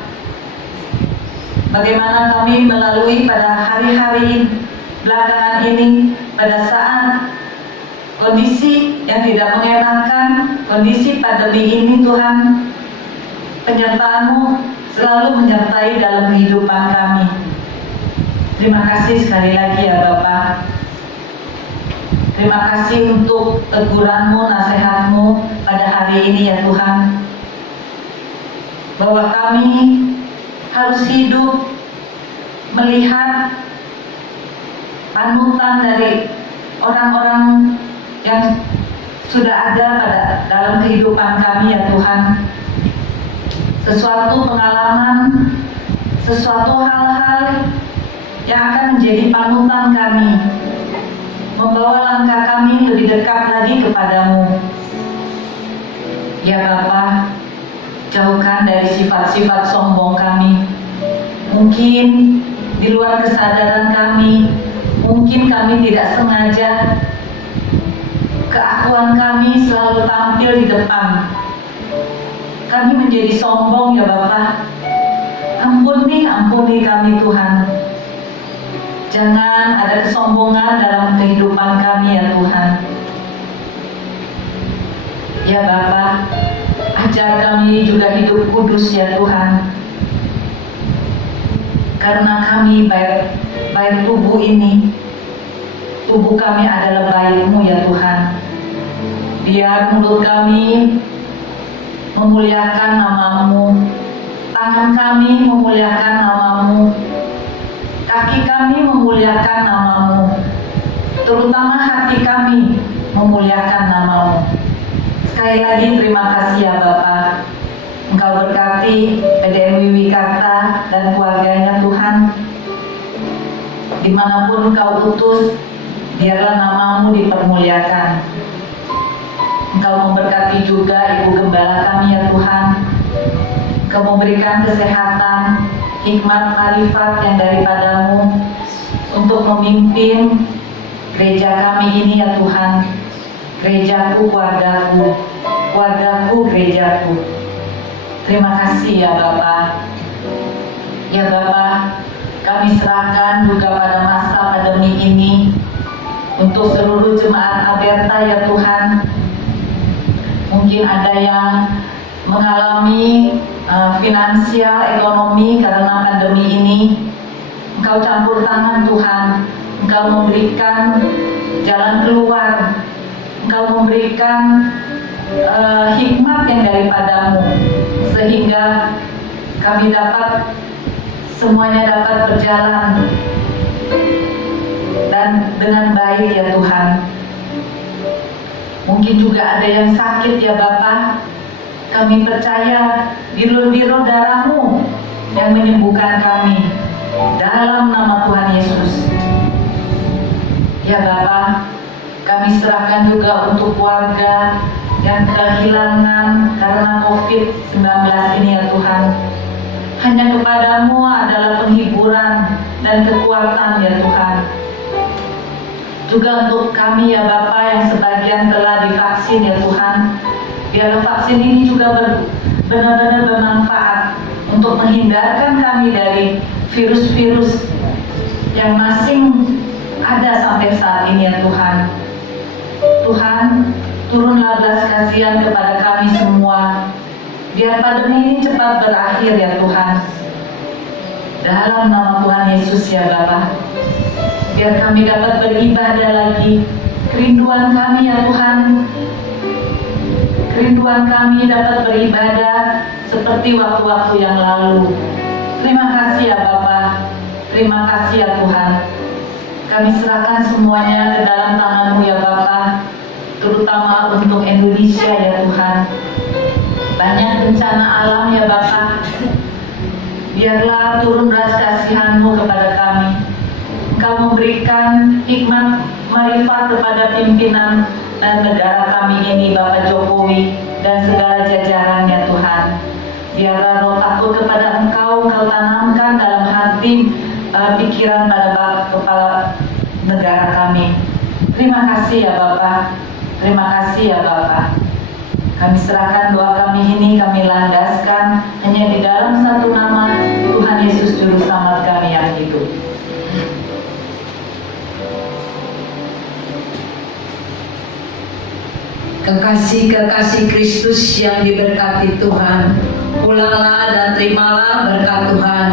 Bagaimana kami melalui pada hari-hari belakangan ini, pada saat kondisi yang tidak mengenakan, kondisi pandemi ini Tuhan, penyertaan-Mu selalu menyertai dalam kehidupan kami. Terima kasih sekali lagi ya Bapa. Terima kasih untuk teguran-Mu, nasihat-Mu pada hari ini ya Tuhan, bahwa kami harus hidup melihat panutan dari orang-orang yang sudah ada dalam kehidupan kami ya Tuhan. Sesuatu pengalaman, sesuatu hal-hal yang akan menjadi panutan kami, membawa langkah kami lebih dekat lagi kepadamu. Ya Bapa, jauhkan dari sifat-sifat sombong kami. Mungkin di luar kesadaran kami, mungkin kami tidak sengaja, keakuan kami selalu tampil di depan. Kami menjadi sombong ya Bapa. Ampuni kami Tuhan. Jangan ada kesombongan dalam kehidupan kami ya Tuhan. Ya Bapa, ajar kami juga hidup kudus ya Tuhan. Karena kami baik tubuh ini, tubuh kami adalah baik-Mu ya Tuhan. Biar mulut kami memuliakan nama-Mu, tangan kami memuliakan nama-Mu, kaki kami memuliakan nama-Mu, terutama hati kami memuliakan nama-Mu. Sekali lagi terima kasih ya Bapa. Engkau berkati PDM Wiwikata dan keluarganya Tuhan. Dimanapun Engkau utus, biarlah nama-Mu dipermuliakan. Engkau memberkati juga Ibu Gembala kami ya Tuhan. Engkau memberikan kesehatan, hikmat, marifat yang daripada-Mu untuk memimpin gereja kami ini ya Tuhan. Gerejaku, keluargaku, keluargaku, gerejaku. Terima kasih ya Bapa. Ya Bapa, kami serahkan juga pada masa pandemi ini untuk seluruh jemaat Aberta ya Tuhan. Mungkin ada yang mengalami finansial, ekonomi karena pandemi ini. Engkau campur tangan Tuhan. Engkau memberikan jalan keluar. Engkau memberikan hikmat yang daripada-Mu, sehingga kami semuanya dapat berjalan dan dengan baik ya Tuhan. Mungkin juga ada yang sakit ya Bapa. Kami percaya bilur-bilur darah-Mu yang menyembuhkan kami dalam nama Tuhan Yesus. Ya Bapa, kami serahkan juga untuk keluarga yang kehilangan karena COVID-19 ini ya Tuhan. Hanya kepada-Mu adalah penghiburan dan kekuatan ya Tuhan. Juga untuk kami ya Bapa yang sebagian telah divaksin ya Tuhan. Biar vaksin ini juga benar-benar bermanfaat untuk menghindarkan kami dari virus-virus yang masih ada sampai saat ini ya Tuhan. Tuhan, turunlah belas kasihan kepada kami semua. Biar pandemi ini cepat berakhir ya Tuhan. Dalam nama Tuhan Yesus ya Bapa. Biar kami dapat beribadah lagi. Kerinduan kami ya Tuhan. Kerinduan kami dapat beribadah seperti waktu-waktu yang lalu. Terima kasih ya Bapa. Terima kasih ya Tuhan. Kami serahkan semuanya ke dalam tangan-Mu ya Bapa. Terutama untuk Indonesia ya Tuhan. Banyak bencana alam ya Bapa. Biarlah turun belas kasihan-Mu kepada kami. Engkau memberikan hikmat marifat kepada pimpinan negara kami ini, Bapak Jokowi dan segala jajarannya Tuhan. Biarlah roh takut kepada Engkau tanamkan dalam hati pikiran pada kepala negara kami. Terima kasih ya Bapak, terima kasih ya Bapak. Kami serahkan doa kami ini, kami landaskan hanya di dalam satu nama, Tuhan Yesus Juru Selamat kami yang hidup. Kekasih-kekasih Kristus yang diberkati Tuhan, pulanglah dan terimalah berkat Tuhan.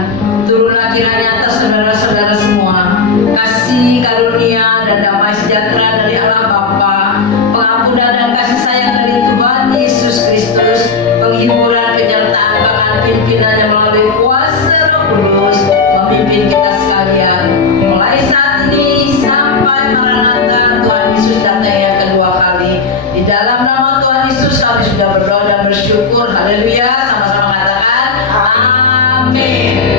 Turunlah kiranya atas saudara-saudara semua kasih karunia dan damai sejahtera dari Allah Bapa, pengampunan dan kasih sayang dari Tuhan Yesus Kristus, penghiburan penyertaan bahkan pimpinan yang melalui kuasa Roh Kudus memimpin kita sekalian mulai saat ini sampai Maranatha Tuhan Yesus datang yang kedua kali. Di dalam nama Tuhan Yesus kami sudah berdoa dan bersyukur. Haleluya. Sama-sama katakan amin.